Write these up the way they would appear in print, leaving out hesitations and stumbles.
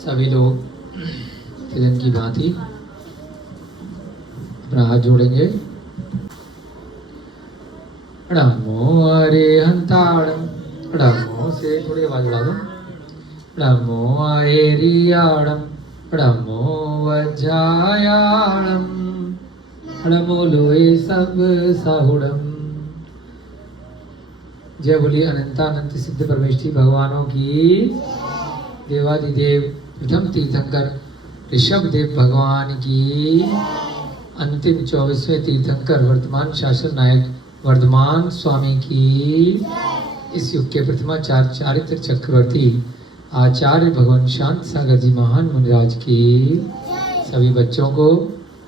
सभी लोग भजन की भांति अपना हाथ जोड़ेंगे। नमो अरिहंताणम, नमो से थोड़ी आवाज बढ़ा दो। नमो अरियाणम, नमो वज्रायाणम, नमो लोए सब साहुणम। जय बोलिए अनंतानंत सिद्ध परमेष्ठी भगवानों की। देवादिदेव प्रथम तीर्थंकर ऋषभ देव भगवान की। अंतिम 24वें तीर्थंकर वर्तमान शासन नायक वर्धमान स्वामी की। इस युग के प्रथमाचार्य चारित्र चक्रवर्ती आचार्य भगवान शांत सागर जी महान मुनिराज की। सभी बच्चों को,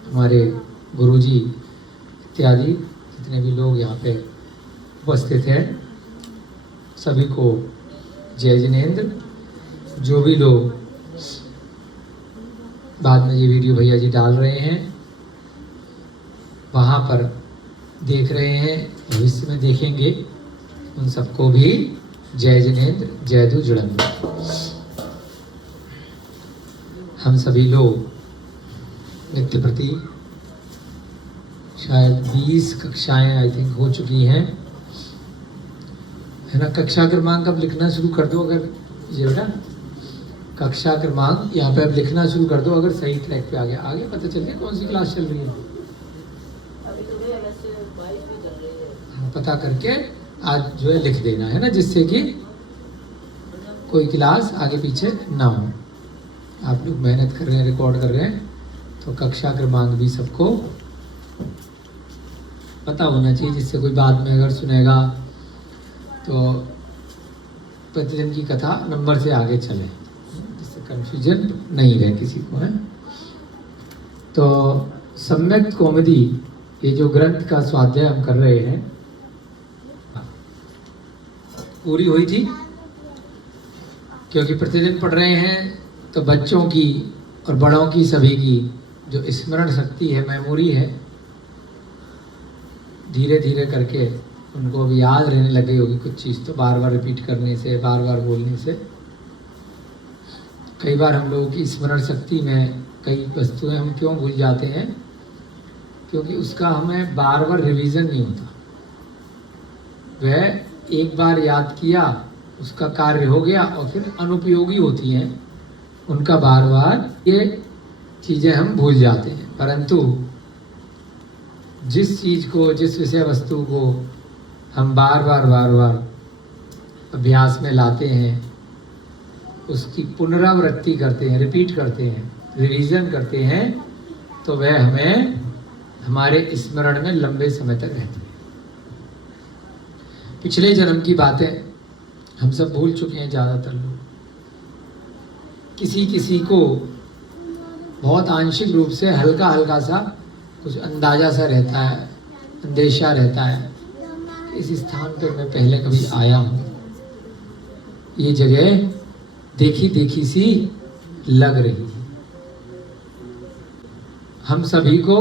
हमारे गुरुजी इत्यादि जितने भी लोग यहाँ पे उपस्थित हैं, सभी को जय जिनेन्द्र। जो भी लोग बाद में ये वीडियो भैया जी डाल रहे हैं, वहाँ पर देख रहे हैं, भविष्य में देखेंगे, उन सबको भी जय जिनेन्द्र, जय दु जुड़ंग। हम सभी लोग नित्य प्रति शायद 20 कक्षाएं आई थिंक हो चुकी हैं, है ना। कक्षा क्रमांक अब लिखना शुरू कर दो। अगर ये बेटा कक्षा क्रमांक यहाँ पे अब लिखना शुरू कर दो, अगर सही ट्रैक पे आ गया। आगे पता चल गया कौन सी क्लास चल रही है। अभी तो भैया वैसे 22 भी चल रही है। पता करके आज जो है लिख देना, है ना, जिससे कि कोई क्लास आगे पीछे ना हो। आप लोग मेहनत कर रहे हैं, रिकॉर्ड कर रहे हैं, तो कक्षा क्रमांक भी सबको पता होना चाहिए, जिससे कोई बाद में अगर सुनेगा तो प्रतिदिन की कथा नंबर से आगे चले, जिससे कंफ्यूजन नहीं रहे किसी को, है। तो सम्यक कौमुदी, ये जो ग्रंथ का स्वाध्याय हम कर रहे हैं, पूरी हुई थी, क्योंकि प्रतिदिन पढ़ रहे हैं तो बच्चों की और बड़ों की सभी की जो स्मरण शक्ति है, मेमोरी है, धीरे धीरे करके उनको भी याद रहने लगी होगी कुछ चीज़, तो बार बार रिपीट करने से, बार बार बोलने से। कई बार हम लोगों की स्मरण शक्ति में कई वस्तुएं हम क्यों भूल जाते हैं, क्योंकि उसका हमें बार बार रिवीजन नहीं होता। वह एक बार याद किया, उसका कार्य हो गया, और फिर अनुपयोगी होती हैं, उनका बार बार ये चीज़ें हम भूल जाते हैं। परंतु जिस चीज़ को, जिस विषय वस्तु को हम बार बार अभ्यास में लाते हैं, उसकी पुनरावृत्ति करते हैं, रिपीट करते हैं, रिवीजन करते हैं, तो वह हमें हमारे स्मरण में लंबे समय तक रहती है। पिछले जन्म की बातें हम सब भूल चुके हैं ज़्यादातर लोग। किसी किसी को बहुत आंशिक रूप से हल्का हल्का सा कुछ अंदाजा सा रहता है, अंदेशा रहता है, इस स्थान पर मैं पहले कभी आया हूँ, ये जगह देखी देखी सी लग रही है। हम सभी को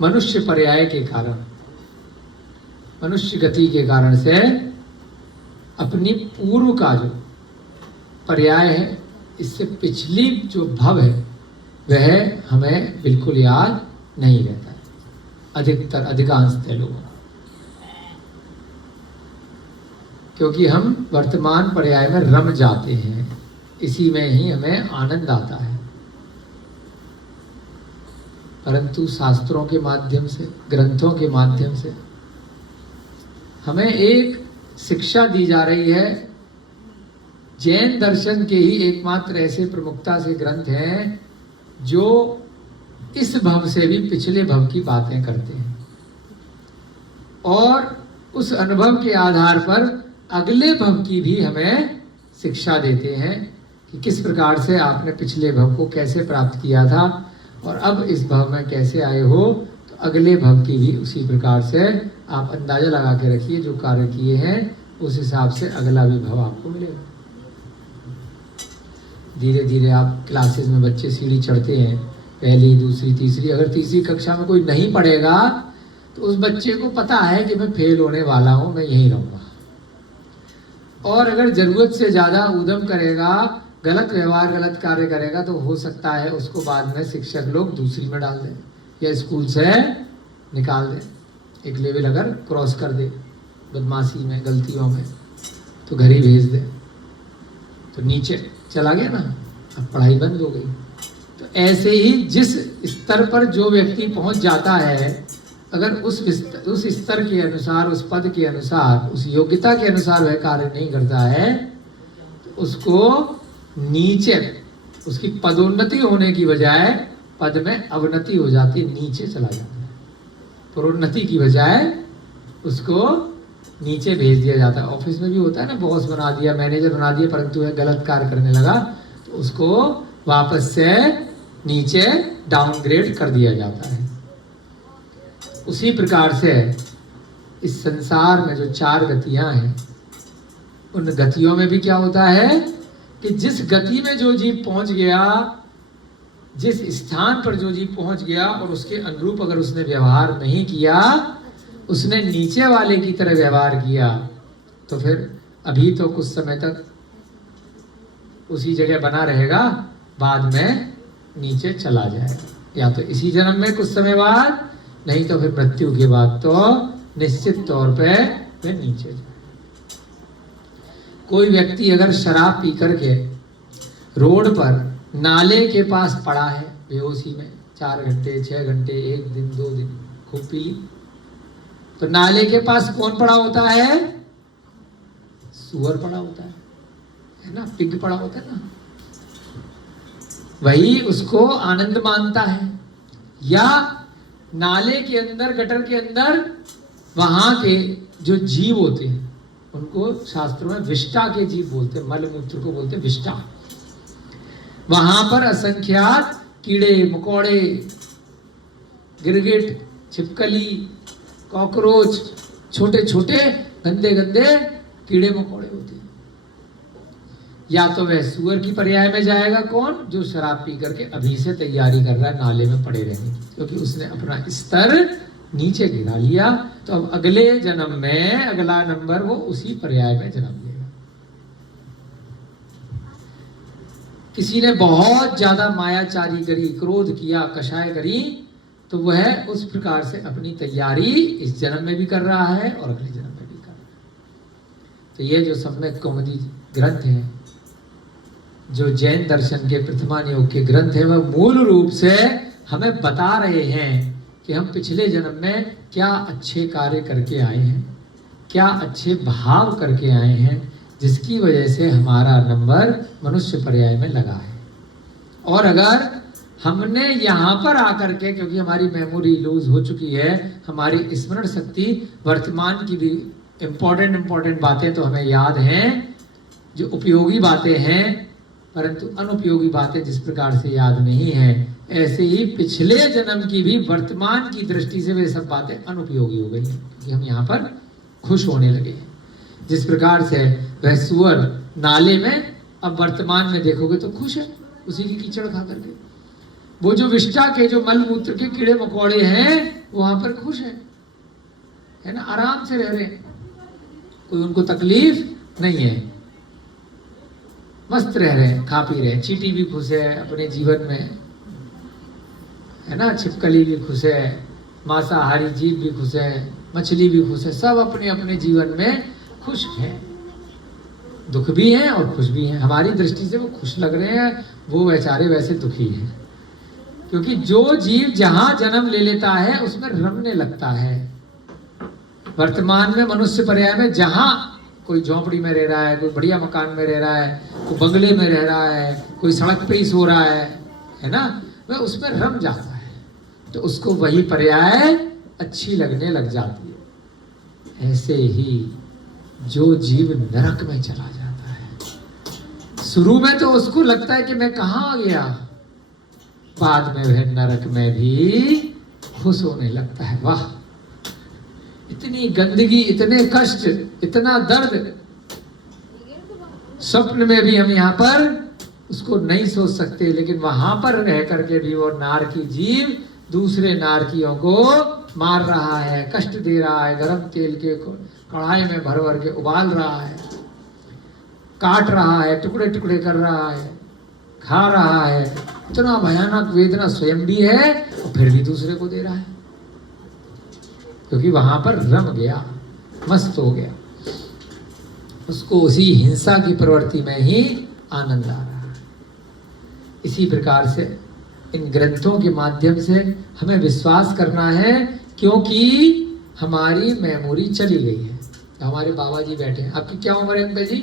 मनुष्य पर्याय के कारण, मनुष्य गति के कारण से अपनी पूर्व का जो पर्याय है, इससे पिछली जो भव है, वह हमें बिल्कुल याद नहीं रहता है, अधिकतर अधिकांशतः लोगों को, क्योंकि हम वर्तमान पर्याय में रम जाते हैं, इसी में ही हमें आनंद आता है। परंतु शास्त्रों के माध्यम से, ग्रंथों के माध्यम से हमें एक शिक्षा दी जा रही है। जैन दर्शन के ही एकमात्र ऐसे प्रमुखता से ग्रंथ हैं जो इस भव से भी पिछले भव की बातें करते हैं, और उस अनुभव के आधार पर अगले भव की भी हमें शिक्षा देते हैं कि किस प्रकार से आपने पिछले भव को कैसे प्राप्त किया था, और अब इस भव में कैसे आए हो, तो अगले भव की भी उसी प्रकार से आप अंदाजा लगा के रखिए, जो कार्य किए हैं उस हिसाब से अगला भी भव आपको मिलेगा। धीरे धीरे आप क्लासेस में बच्चे सीढ़ी चढ़ते हैं, पहली, दूसरी, तीसरी। अगर तीसरी कक्षा में कोई नहीं पढ़ेगा तो उस बच्चे को पता है कि मैं फेल होने वाला हूँ, मैं यहीं रहूँगा। और अगर ज़रूरत से ज़्यादा उद्यम करेगा गलत व्यवहार गलत कार्य करेगा तो हो सकता है उसको बाद में शिक्षक लोग दूसरी में डाल दें या स्कूल से निकाल दें, एक लेवल अगर क्रॉस कर दे बदमाशी में गलतियों में तो घर ही भेज दे, तो नीचे चला गया ना, अब पढ़ाई बंद हो गई। तो ऐसे ही जिस स्तर पर जो व्यक्ति पहुंच जाता है, अगर उस स्तर के अनुसार, उस पद के अनुसार, उस योग्यता के अनुसार वह कार्य नहीं करता है तो उसको नीचे, उसकी पदोन्नति होने की बजाय पद में अवनति हो जाती है, नीचे चला जाता है। प्रोन्नति की बजाय उसको नीचे भेज दिया जाता है। ऑफिस में भी होता है ना, बॉस बना दिया, मैनेजर बना दिया, परंतु वह गलत कार्य करने लगा तो उसको वापस से नीचे डाउनग्रेड कर दिया जाता है। उसी प्रकार से इस संसार में जो 4 गतियां हैं, उन गतियों में भी क्या होता है कि जिस गति में जो जीव पहुंच गया, जिस स्थान पर जो जीव पहुंच गया और उसके अनुरूप अगर उसने व्यवहार नहीं किया, उसने नीचे वाले की तरह व्यवहार किया, तो फिर अभी तो कुछ समय तक उसी जगह बना रहेगा, बाद में नीचे चला जाएगा, या तो इसी जन्म में कुछ समय बाद, नहीं तो फिर मृत्यु के बाद तो निश्चित तौर पे वह नीचे जाए। कोई व्यक्ति अगर शराब पी करके रोड पर नाले के पास पड़ा है बेहोशी में, 4 घंटे 6 घंटे, 1 दिन 2 दिन खूब पी ली, तो नाले के पास कौन पड़ा होता है? सुअर पड़ा होता है ना, पिग पड़ा होता है ना, वही उसको आनंद मानता है। या नाले के अंदर, गटर के अंदर वहां के जो जीव होते हैं उनको शास्त्रों में विष्टा के जीव बोलते हैं, मलमूत्र को बोलते हैं विष्टा। वहां पर असंख्यात कीड़े मकोड़े, गिरगिट, छिपकली, कॉकरोच, छोटे छोटे गंदे गंदे कीड़े मकोड़े होते हैं। या तो वह सुअर की पर्याय में जाएगा, कौन? जो शराब पी करके अभी से तैयारी कर रहा है नाले में पड़े रहने की, क्योंकि उसने अपना स्तर नीचे गिरा लिया, तो अब अगले जन्म में अगला नंबर वो उसी पर्याय में जन्म लेगा। किसी ने बहुत ज्यादा मायाचारी करी, क्रोध किया, कषाय करी, तो वह उस प्रकार से अपनी तैयारी इस जन्म में भी कर रहा है और अगले जन्म में भी कर रहा है। तो ये जो सम्यक कौमुदी ग्रंथ है, जो जैन दर्शन के प्रथमान योग के ग्रंथ है, वह मूल रूप से हमें बता रहे हैं कि हम पिछले जन्म में क्या अच्छे कार्य करके आए हैं, क्या अच्छे भाव करके आए हैं, जिसकी वजह से हमारा नंबर मनुष्य पर्याय में लगा है। और अगर हमने यहाँ पर आकर के, क्योंकि हमारी मेमोरी लूज हो चुकी है, हमारी स्मरण शक्ति वर्तमान की भी इम्पोर्टेंट बातें तो हमें याद हैं, जो उपयोगी बातें हैं, परंतु अनुपयोगी बातें जिस प्रकार से याद नहीं है, ऐसे ही पिछले जन्म की भी वर्तमान की दृष्टि से वे सब बातें अनुपयोगी हो गई हैं, क्योंकि हम यहाँ पर खुश होने लगे हैं। जिस प्रकार से वह सुअर नाले में अब वर्तमान में देखोगे तो खुश है उसी की कीचड़ खा करके, वो जो विष्टा के, जो मलमूत्र के कीड़े मकोड़े हैं वहां पर खुश है ना, आराम से रह रहे हैं, कोई उनको तकलीफ नहीं है, मस्त रह रहे हैं, खा पी रहे हैं। चींटी भी खुश है अपने जीवन में, है ना, छिपकली भी खुश है, मांसाहारी जीव भी खुश है, मछली भी खुश है, सब अपने अपने जीवन में खुश है, दुख भी हैं और खुश भी हैं। हमारी दृष्टि से वो खुश लग रहे हैं, वो बेचारे वैसे दुखी हैं, क्योंकि जो जीव जहां जन्म ले लेता है उसमें रमने लगता है। वर्तमान में मनुष्य पर्याय में जहां कोई झोंपड़ी में रह रहा है, कोई बढ़िया मकान में रह रहा है, कोई बंगले में रह रहा है, कोई सड़क पे ही सो रहा है ना, वह उसमें रम जाता है, तो उसको वही पर्याय अच्छी लगने लग जाती है। ऐसे ही जो जीव नरक में चला जाता है, शुरू में तो उसको लगता है कि मैं कहाँ आ गया, बाद में वह नरक में भी खुश होने लगता है। वाह, इतनी गंदगी, इतने कष्ट, इतना दर्द, स्वप्न में भी हम यहाँ पर उसको नहीं सोच सकते, लेकिन वहां पर रह करके भी वो नारकी जीव दूसरे नारकियों को मार रहा है, कष्ट दे रहा है, गरम तेल के कढ़ाई में भर भर के उबाल रहा है, काट रहा है, टुकड़े टुकड़े कर रहा है, खा रहा है, इतना भयानक वेदना स्वयं भी है और फिर भी दूसरे को दे रहा है, क्योंकि वहां पर रम गया, मस्त हो गया, उसको उसी हिंसा की प्रवृत्ति में ही आनंद आ रहा है। इसी प्रकार से इन ग्रंथों के माध्यम से हमें विश्वास करना है, क्योंकि हमारी मेमोरी चली गई है। हमारे बाबा जी बैठे हैं, आपकी क्या उम्र है अंकल जी?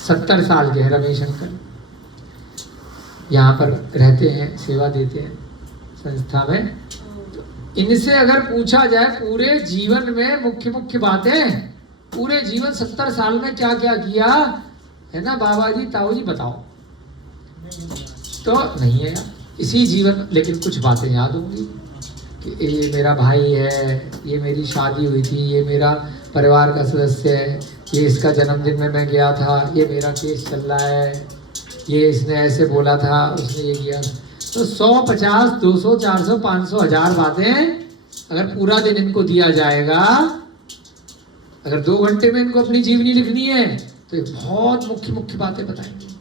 70 साल के हैं रमेश अंकल, यहाँ पर रहते हैं, सेवा देते हैं संस्था में। इनसे अगर पूछा जाए पूरे जीवन में मुख्य मुख्य बातें, पूरे जीवन 70 साल में क्या क्या किया है ना बाबा जी, ताऊ जी बताओ, तो नहीं है यार इसी जीवन, लेकिन कुछ बातें याद होंगी कि ये मेरा भाई है, ये मेरी शादी हुई थी, ये मेरा परिवार का सदस्य है, ये इसका जन्मदिन में मैं गया था, ये मेरा केस चल रहा है, ये इसने ऐसे बोला था, उसने ये किया। तो 100, 50, 200, 400, 500, 1000 बातें अगर पूरा दिन इनको दिया जाएगा, अगर 2 घंटे में इनको अपनी जीवनी लिखनी है तो ये बहुत मुख्य मुख्य बातें बताएंगे।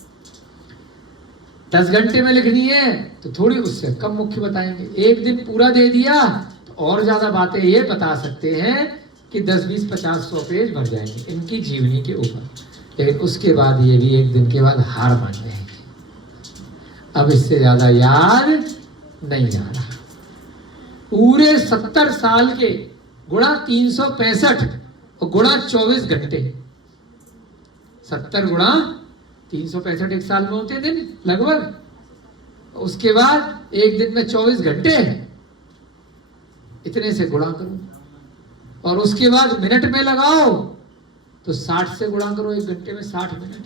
10 घंटे में लिखनी है तो थोड़ी उससे कम मुख्य बताएंगे। एक दिन पूरा दे दिया तो और ज्यादा बातें ये बता सकते हैं कि 10, 20, 50, 100 पेज भर जाएंगे इनकी जीवनी के ऊपर। लेकिन उसके बाद ये भी एक दिन के बाद हार मान जाएंगे, अब इससे ज्यादा याद नहीं आ रहा। पूरे 70 साल के गुणा 365 और गुणा 24 घंटे, 70 गुणा 365 एक साल में होते दिन लगभग, उसके बाद एक दिन में 24 घंटे, इतने से गुणा करो और उसके बाद मिनट में लगाओ तो 60 से गुणा करो, एक घंटे में 60 मिनट,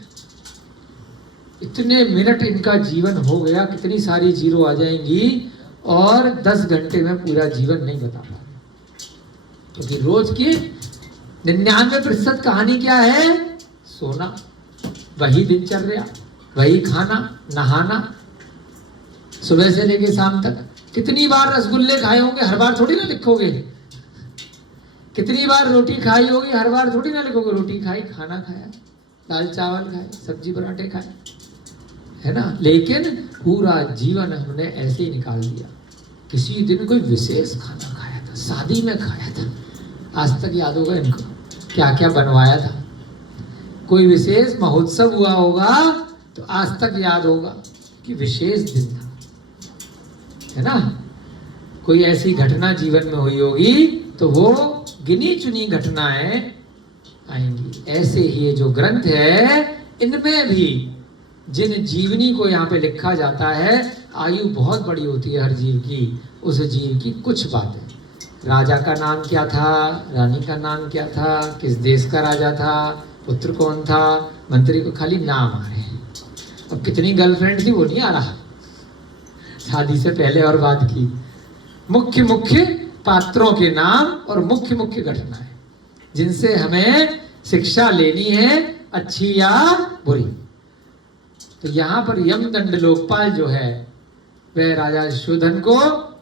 इतने मिनट इनका जीवन हो गया। कितनी सारी जीरो आ जाएंगी और 10 घंटे में पूरा जीवन नहीं बता पा रहे, क्योंकि रोज की 99% कहानी क्या है? सोना, वही दिनचर्या, वही खाना, नहाना, सुबह से लेके शाम तक। कितनी बार रसगुल्ले खाए होंगे, हर बार थोड़ी ना लिखोगे। कितनी बार रोटी खाई होगी, हर बार थोड़ी ना लिखोगे रोटी खाई, खाना खाया, दाल चावल खाए, सब्जी पराठे खाए, है ना। लेकिन पूरा जीवन हमने ऐसे ही निकाल दिया। किसी दिन कोई विशेष खाना खाया था, शादी में खाया था, आज तक याद होगा इनको क्या क्या बनवाया था। कोई विशेष महोत्सव हुआ होगा तो आज तक याद होगा कि विशेष दिन था, है ना। कोई ऐसी घटना जीवन में हुई होगी तो वो गिनी चुनी घटनाएं आएंगी। ऐसे ही ये जो ग्रंथ है इनमें भी जिन जीवनी को यहाँ पे लिखा जाता है, आयु बहुत बड़ी होती है हर जीव की, उस जीव की कुछ बातें, राजा का नाम क्या था, रानी का नाम क्या था, किस देश का राजा था, पुत्र कौन था, मंत्री को खाली नाम आ रहे हैं। अब कितनी गर्लफ्रेंड थी वो नहीं आ रहा, शादी से पहले और बाद की। मुख्य मुख्य पात्रों के नाम और मुख्य मुख्य घटनाएं जिनसे हमें शिक्षा लेनी है, अच्छी या बुरी। तो यहाँ पर यमदंड लोकपाल जो है वह राजा शूधन को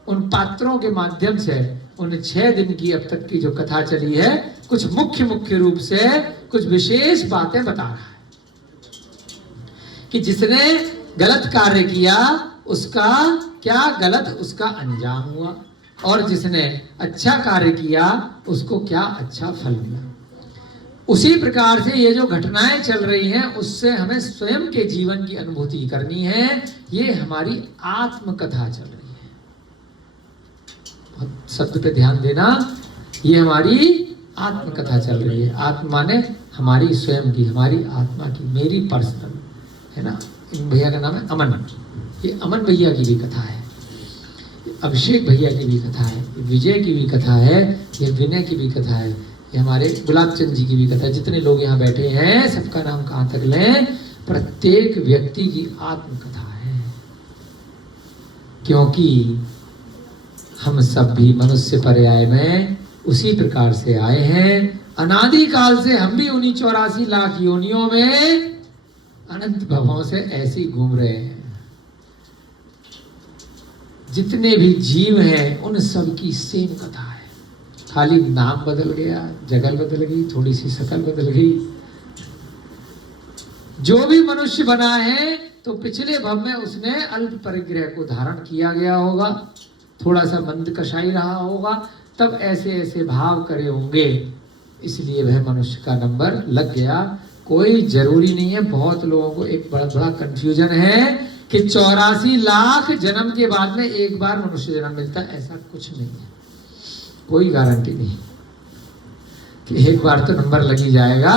उन पात्रों के माध्यम से उन 6 दिन की अब तक की जो कथा चली है, कुछ मुख्य रूप से कुछ विशेष बातें बता रहा है कि जिसने गलत कार्य किया उसका क्या गलत उसका अंजाम हुआ, और जिसने अच्छा कार्य किया उसको क्या अच्छा फल मिला। उसी प्रकार से ये जो घटनाएं चल रही हैं उससे हमें स्वयं के जीवन की अनुभूति करनी है। ये हमारी आत्मकथा चल रही है, बहुत शब्द पे ध्यान देना, ये हमारी आत्मकथा चल रही है। आत्मा ने हमारी स्वयं की, हमारी आत्मा की, मेरी पर्सनल, है ना। इन भैया का नाम है अमन, ये अमन भैया की भी कथा है, अभिषेक भैया की भी कथा है, विजय की भी कथा है, ये विनय की भी कथा है, ये हमारे गुलाब चंद जी की भी कथा है। जितने लोग यहाँ बैठे हैं सबका नाम कहाँ तक लें, प्रत्येक व्यक्ति की आत्मकथा है, क्योंकि हम सब भी मनुष्य पर्याय में उसी प्रकार से आए हैं। अनादि काल से हम भी उन्हीं 84 लाख योनियों में अनंत भवों से ऐसे ही घूम रहे हैं। जितने भी जीव हैं उन सब की सेम कथा है, खाली नाम बदल गया, जगह बदल गई, थोड़ी सी शक्ल बदल गई, जो भी मनुष्य बना है तो पिछले भव में उसने अल्प परिग्रह को धारण किया गया होगा, थोड़ा सा मंद कषाई रहा होगा, तब ऐसे ऐसे भाव करे होंगे, इसलिए वह मनुष्य का नंबर लग गया। कोई जरूरी नहीं है। बहुत लोगों को एक बड़ा बड़ा कंफ्यूजन है कि 84 लाख जन्म के बाद में एक बार मनुष्य जन्म मिलता है। ऐसा कुछ नहीं है, कोई गारंटी नहीं कि एक बार तो नंबर लग ही जाएगा,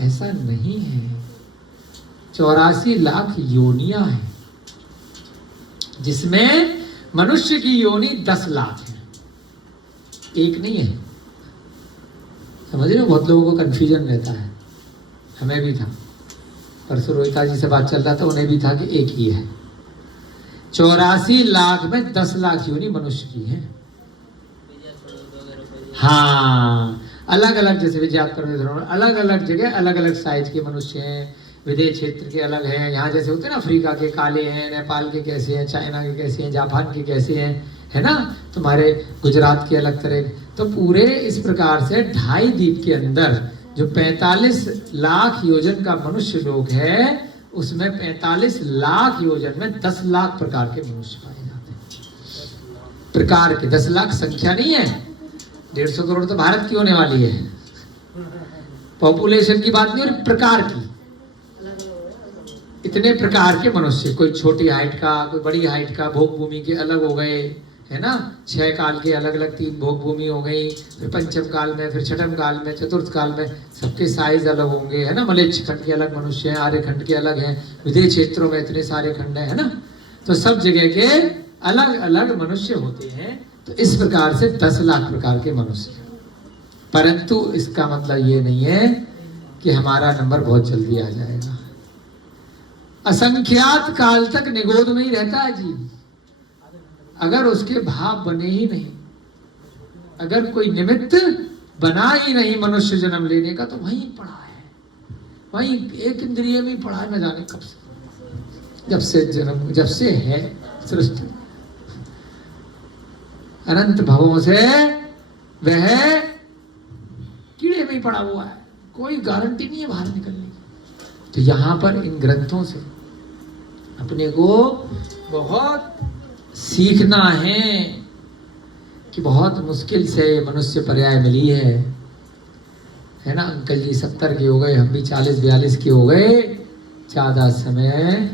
ऐसा नहीं है। 84 लाख योनियां हैं, जिसमें मनुष्य की योनि 10 लाख है, एक नहीं है। समझ रहे हो? बहुत लोगों को कंफ्यूजन रहता है, हमें भी था। परसों रोहिता जी से बात चल रहा था, उन्हें भी था कि एक ही है। 84 लाख में 10 लाख योनि मनुष्य की है। हाँ, अलग अलग, जैसे विजात पर अलग अलग जगह अलग अलग साइज के मनुष्य हैं, विदेश क्षेत्र के अलग हैं। यहाँ जैसे होते हैं ना, अफ्रीका के काले हैं, नेपाल के कैसे हैं, चाइना के कैसे हैं, जापान के कैसे हैं, है ना, तुम्हारे गुजरात के अलग तरह। तो पूरे इस प्रकार से 2.5 द्वीप के अंदर जो 45 लाख योजन का मनुष्य लोग है, उसमें 45 लाख योजन में 10 लाख प्रकार के मनुष्य पाए जाते हैं। प्रकार के 10 लाख संख्या नहीं है। 150 करोड़ तो भारत की होने वाली है, पॉपुलेशन की बात नहीं हो रही, प्रकार की। इतने प्रकार के मनुष्य, कोई छोटी हाइट का, कोई बड़ी हाइट का, भोग भूमि के अलग हो गए, है ना, 6 काल के अलग अलग 3 भोग भूमि हो गई, फिर पंचम काल में, फिर छठम काल में, चतुर्थ काल में, सबके साइज अलग होंगे, है ना। मलेच्छ खंड के अलग मनुष्य हैं, आर्य खंड के अलग हैं, विदेश क्षेत्रों में इतने सारे खंड है ना। तो सब जगह के अलग अलग मनुष्य होते हैं। तो इस प्रकार से 10 लाख प्रकार के मनुष्य। परंतु इसका मतलब ये नहीं है कि हमारा नंबर बहुत जल्दी आ जाएगा। असंख्यात काल तक निगोद में ही रहता है जीव, अगर उसके भाव बने ही नहीं, अगर कोई निमित्त बना ही नहीं मनुष्य जन्म लेने का, तो वहीं पड़ा है, वहीं एक इंद्रिय में पड़ा है, न जाने कब से, जब से जन्म, जब से है सृष्टि, अनंत भवों से वह कीड़े में ही पड़ा हुआ है, कोई गारंटी नहीं है बाहर निकलने की। तो यहां पर इन ग्रंथों से अपने को बहुत सीखना है कि बहुत मुश्किल से मनुष्य पर्याय मिली है ना। अंकल जी 70 के हो गए, हम भी 40-42 के हो गए, ज्यादा समय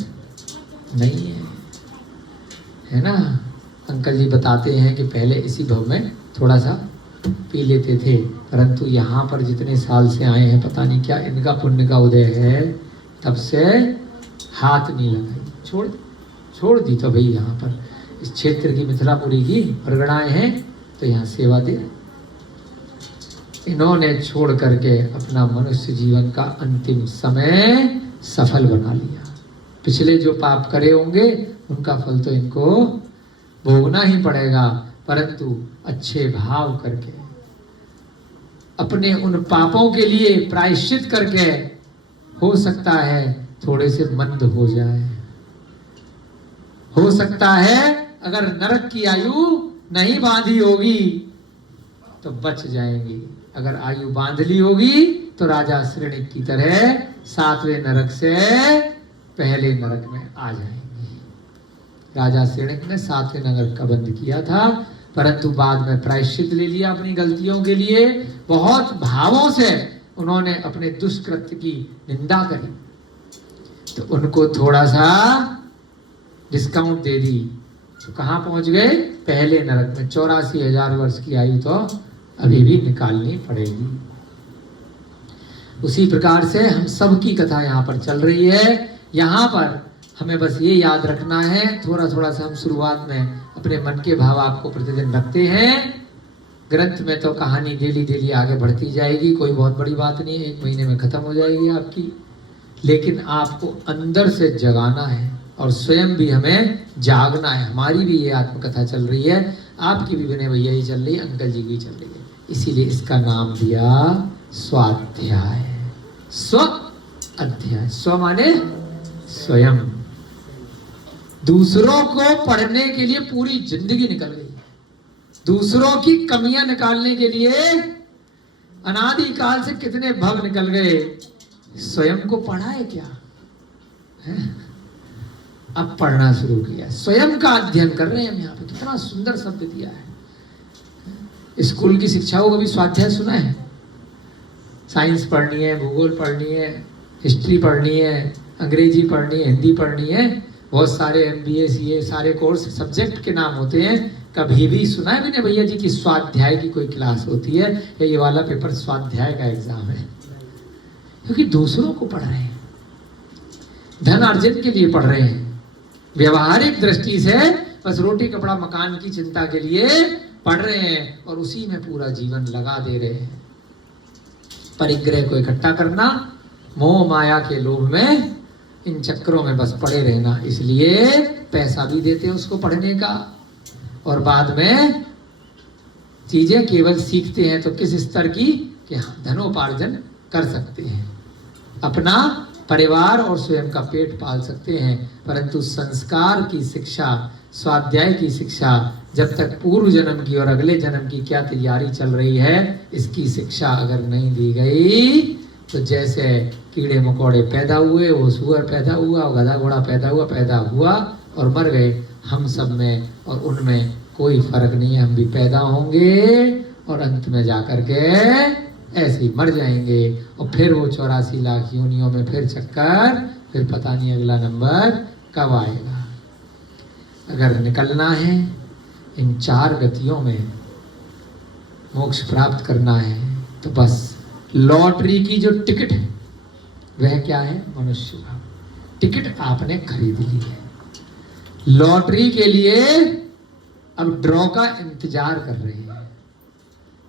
नहीं है ना। अंकल जी बताते हैं कि पहले इसी भव में थोड़ा सा पी लेते थे, परंतु यहाँ पर जितने साल से आए हैं, पता नहीं क्या इनका पुण्य का उदय है, तब से हाथ नहीं लगाई, छोड़ दी। तो भाई यहाँ पर इस क्षेत्र की, मिथिलापुरी की परगणाएं हैं, तो यहाँ सेवा दे। इन्होंने छोड़ करके अपना मनुष्य जीवन का अंतिम समय सफल बना लिया। पिछले जो पाप करे होंगे उनका फल तो इनको भोगना ही पड़ेगा, परंतु अच्छे भाव करके अपने उन पापों के लिए प्रायश्चित करके हो सकता है थोड़े से मंद हो जाए, हो सकता है अगर नरक की आयु नहीं बांधी होगी तो बच जाएंगे, अगर आयु बांध ली होगी तो राजा श्रेणिक की तरह 7वें नरक से पहले नरक में आ जाएंगे। राजा श्रेणिक ने 7वें नरक का बंद किया था, परंतु बाद में प्रायश्चित ले लिया अपनी गलतियों के लिए, बहुत भावों से उन्होंने अपने दुष्कृत्य की निंदा करी, तो उनको थोड़ा सा डिस्काउंट दे दी, तो कहां पहुंच गए? पहले नरक में। 84,000 वर्ष की आयु तो अभी भी निकालनी पड़ेगी। उसी प्रकार से हम सब की कथा यहाँ पर चल रही है। यहाँ पर हमें बस ये याद रखना है, थोड़ा थोड़ा सा हम शुरुआत में अपने मन के भाव आपको प्रतिदिन रखते हैं। ग्रंथ में तो कहानी डेली आगे बढ़ती जाएगी, कोई बहुत बड़ी बात नहीं है, 1 महीने में खत्म हो जाएगी आपकी, लेकिन आपको अंदर से जगाना है और स्वयं भी हमें जागना है। हमारी भी ये आत्मकथा चल रही है, आपकी भी विनय भैया ही चल रही है, अंकल जी की चल रही है, इसीलिए इसका नाम दिया स्वाध्याय। स्व अध्याय, स्व माने स्वयं। दूसरों को पढ़ने के लिए पूरी जिंदगी निकल गई, दूसरों की कमियां निकालने के लिए अनादिकाल से कितने भव निकल गए, स्वयं को पढ़ा है क्या? अब पढ़ना शुरू किया, स्वयं का अध्ययन कर रहे हैं हम यहाँ पे। कितना सुंदर शब्द दिया है। स्कूल की शिक्षा को कभी स्वाध्याय सुना है? साइंस पढ़नी है, भूगोल पढ़नी है, हिस्ट्री पढ़नी है, अंग्रेजी पढ़नी है, हिंदी पढ़नी है, बहुत सारे MBA CA सारे कोर्स सब्जेक्ट के नाम होते हैं। कभी भी सुना है मैंने भैया जी की स्वाध्याय की कोई क्लास होती है या ये वाला पेपर स्वाध्याय का एग्जाम है? क्योंकि दूसरों को पढ़ रहे हैं, धन अर्जन के लिए पढ़ रहे हैं, व्यवहारिक दृष्टि से बस रोटी कपड़ा मकान की चिंता के लिए पढ़ रहे हैं और उसी में पूरा जीवन लगा दे रहे हैं। परिग्रह को इकट्ठा करना, मोह माया के लोभ में, इन चक्रों में बस पड़े रहना। इसलिए पैसा भी देते हैं उसको पढ़ने का और बाद में चीजें केवल सीखते हैं तो किस स्तर की कि हाँ धनोपार्जन कर सकते हैं, अपना परिवार और स्वयं का पेट पाल सकते हैं। परंतु संस्कार की शिक्षा, स्वाध्याय की शिक्षा, जब तक पूर्व जन्म की और अगले जन्म की क्या तैयारी चल रही है, इसकी शिक्षा अगर नहीं दी गई तो जैसे कीड़े मकोड़े पैदा हुए, वो सुअर पैदा हुआ, गधा घोड़ा पैदा हुआ और मर गए, हम सब में और उनमें कोई फर्क नहीं है। हम भी पैदा होंगे और अंत में जाकर के ऐसे ही मर जाएंगे और फिर वो 84 लाख योनियों में फिर चक्कर, फिर पता नहीं अगला नंबर कब आएगा। अगर निकलना है इन 4 गतियों में, मोक्ष प्राप्त करना है, तो बस लॉटरी की जो टिकट है वह क्या है? मनुष्य भाव। टिकट आपने खरीद ली है, लॉटरी के लिए अब ड्रॉ का इंतजार कर रहे हैं।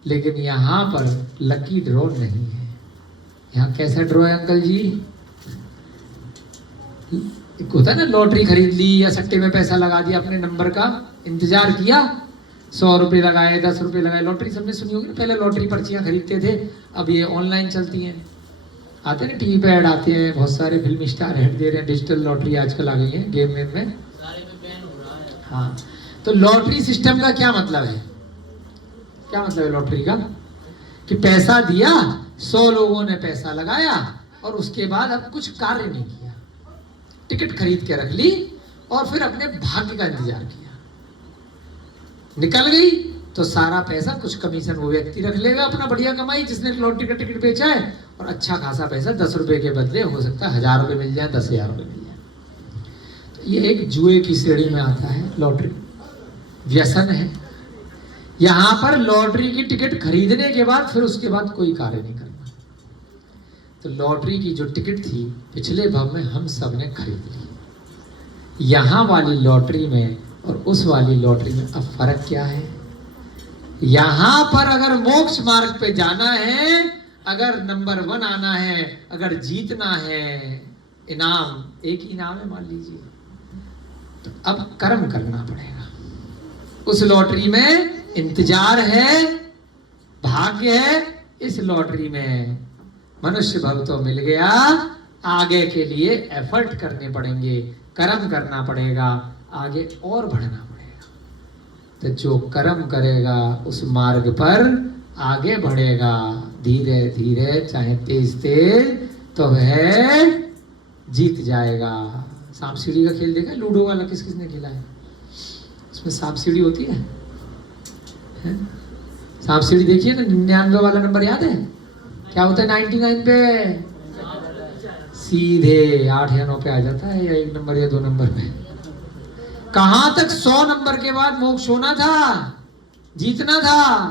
लेकिन यहाँ पर लकी ड्रॉ नहीं है। यहाँ कैसा ड्रॉ है अंकल जी? एक होता है ना, लॉटरी खरीद ली या सट्टे में पैसा लगा दिया, अपने नंबर का इंतजार किया, 100 रुपये लगाए, 10 रुपये लगाए। लॉटरी सबने सुनी होगी ना, पहले लॉटरी पर्चियां खरीदते थे, अब ये ऑनलाइन चलती हैं। आते हैं ना टीवी पे ऐड आते हैं, बहुत सारे फिल्म स्टार ऐड दे रहे हैं। डिजिटल लॉटरी आजकल आ गई है, गेम में सारे में बैन हो रहा है। हाँ, तो लॉटरी सिस्टम का क्या मतलब है? क्या मतलब है लॉटरी का? कि पैसा दिया, 100 लोगों ने पैसा लगाया और उसके बाद अब कुछ कार्य नहीं किया, टिकट खरीद के रख ली और फिर अपने भाग्य का इंतजार किया। निकल गई तो सारा पैसा, कुछ कमीशन वो व्यक्ति रख लेगा अपना बढ़िया कमाई जिसने लॉटरी का टिकट बेचा है, और अच्छा खासा पैसा 10 रुपए के बदले हो सकता है 1000 रुपए मिल जाए, 10,000 रुपए मिल जाए। तो ये एक जुए की श्रेणी में आता है लॉटरी, व्यसन है। यहां पर लॉटरी की टिकट खरीदने के बाद फिर उसके बाद कोई कार्य नहीं करना। तो लॉटरी की जो टिकट थी पिछले भव में हम सब ने खरीद ली। यहां वाली लॉटरी में और उस वाली लॉटरी में अब फर्क क्या है? यहां पर अगर मोक्ष मार्ग पे जाना है, अगर नंबर 1 आना है, अगर जीतना है, इनाम एक ही इनाम है मान लीजिए, तो अब कर्म करना पड़ेगा। उस लॉटरी में इंतजार है, भाग्य है। इस लॉटरी में मनुष्य भव तो मिल गया, आगे के लिए एफर्ट करने पड़ेंगे, कर्म करना पड़ेगा, आगे और बढ़ना पड़ेगा। तो जो कर्म करेगा उस मार्ग पर आगे बढ़ेगा, धीरे धीरे चाहे तेज तेज, तो वह जीत जाएगा। सांप सीढ़ी का खेल देखा? लूडो वाला किस किसने खेला है? उसमें सांप सीढ़ी होती है, सांप सीढ़ी देखिए ना। 99 वाला नंबर याद है? क्या होता है 99 पे? सीधे 8 या 9 पे आ जाता है, या 1 नंबर या 2 नंबर पे। कहां तक 100 नंबर के बाद मोक्ष होना था, जीतना था,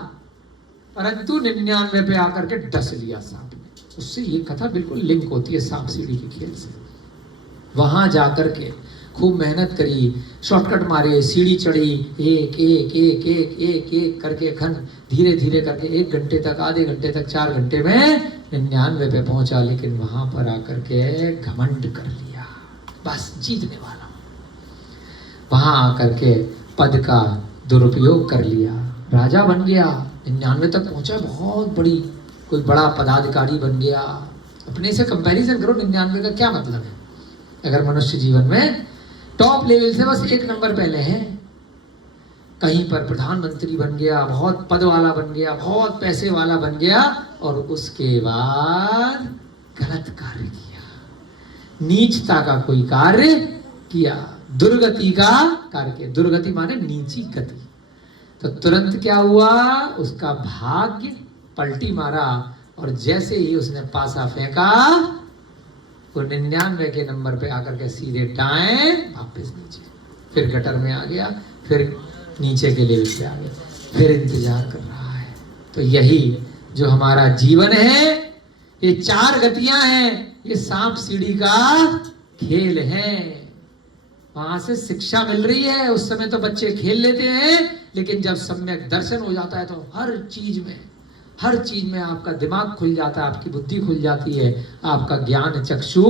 परंतु 99 पे आकर के डस लिया सांप ने। उससे ये कथा बिल्कुल लिंक होती है सांप सीढ़ी के खेल से। वहां जाकर के खूब मेहनत करी, शॉर्टकट मारे, सीढ़ी चढ़ी, एक एक एक एक एक एक करके खंड धीरे धीरे करके 1 घंटे तक, आधे घंटे तक, 4 घंटे में 99 पे पहुंचा। लेकिन वहां पर आकर के घमंड कर लिया, बस जीतने वाला हूं। वहां आकर के पद का दुरुपयोग कर लिया, राजा बन गया, 99 तक पहुंचा, बहुत बड़ी कोई बड़ा पदाधिकारी बन गया। अपने से कंपैरिजन करो, 99 का क्या मतलब है? अगर मनुष्य जीवन में टॉप लेवल से बस 1 नंबर पहले है, कहीं पर प्रधानमंत्री बन गया, बहुत पद वाला बन गया, बहुत पैसे वाला बन गया, और उसके बाद गलत कार्य किया, नीचता का कोई कार्य किया, दुर्गति का कार्य किया। दुर्गति माने नीची गति। तो तुरंत क्या हुआ, उसका भाग्य पलटी मारा और जैसे ही उसने पासा फेंका वो 99 के नंबर पे आकर के सीधे दाएं वापस नीचे, फिर गटर में आ गया, फिर नीचे के लेवल पे आ गया, फिर इंतजार कर रहा है। तो यही जो हमारा जीवन है, ये 4 गतियां हैं, ये सांप सीढ़ी का खेल है। वहां से शिक्षा मिल रही है। उस समय तो बच्चे खेल लेते हैं, लेकिन जब सम्यक दर्शन हो जाता है तो हर चीज में आपका दिमाग खुल जाता है, आपकी बुद्धि खुल जाती है, आपका ज्ञान चक्षु,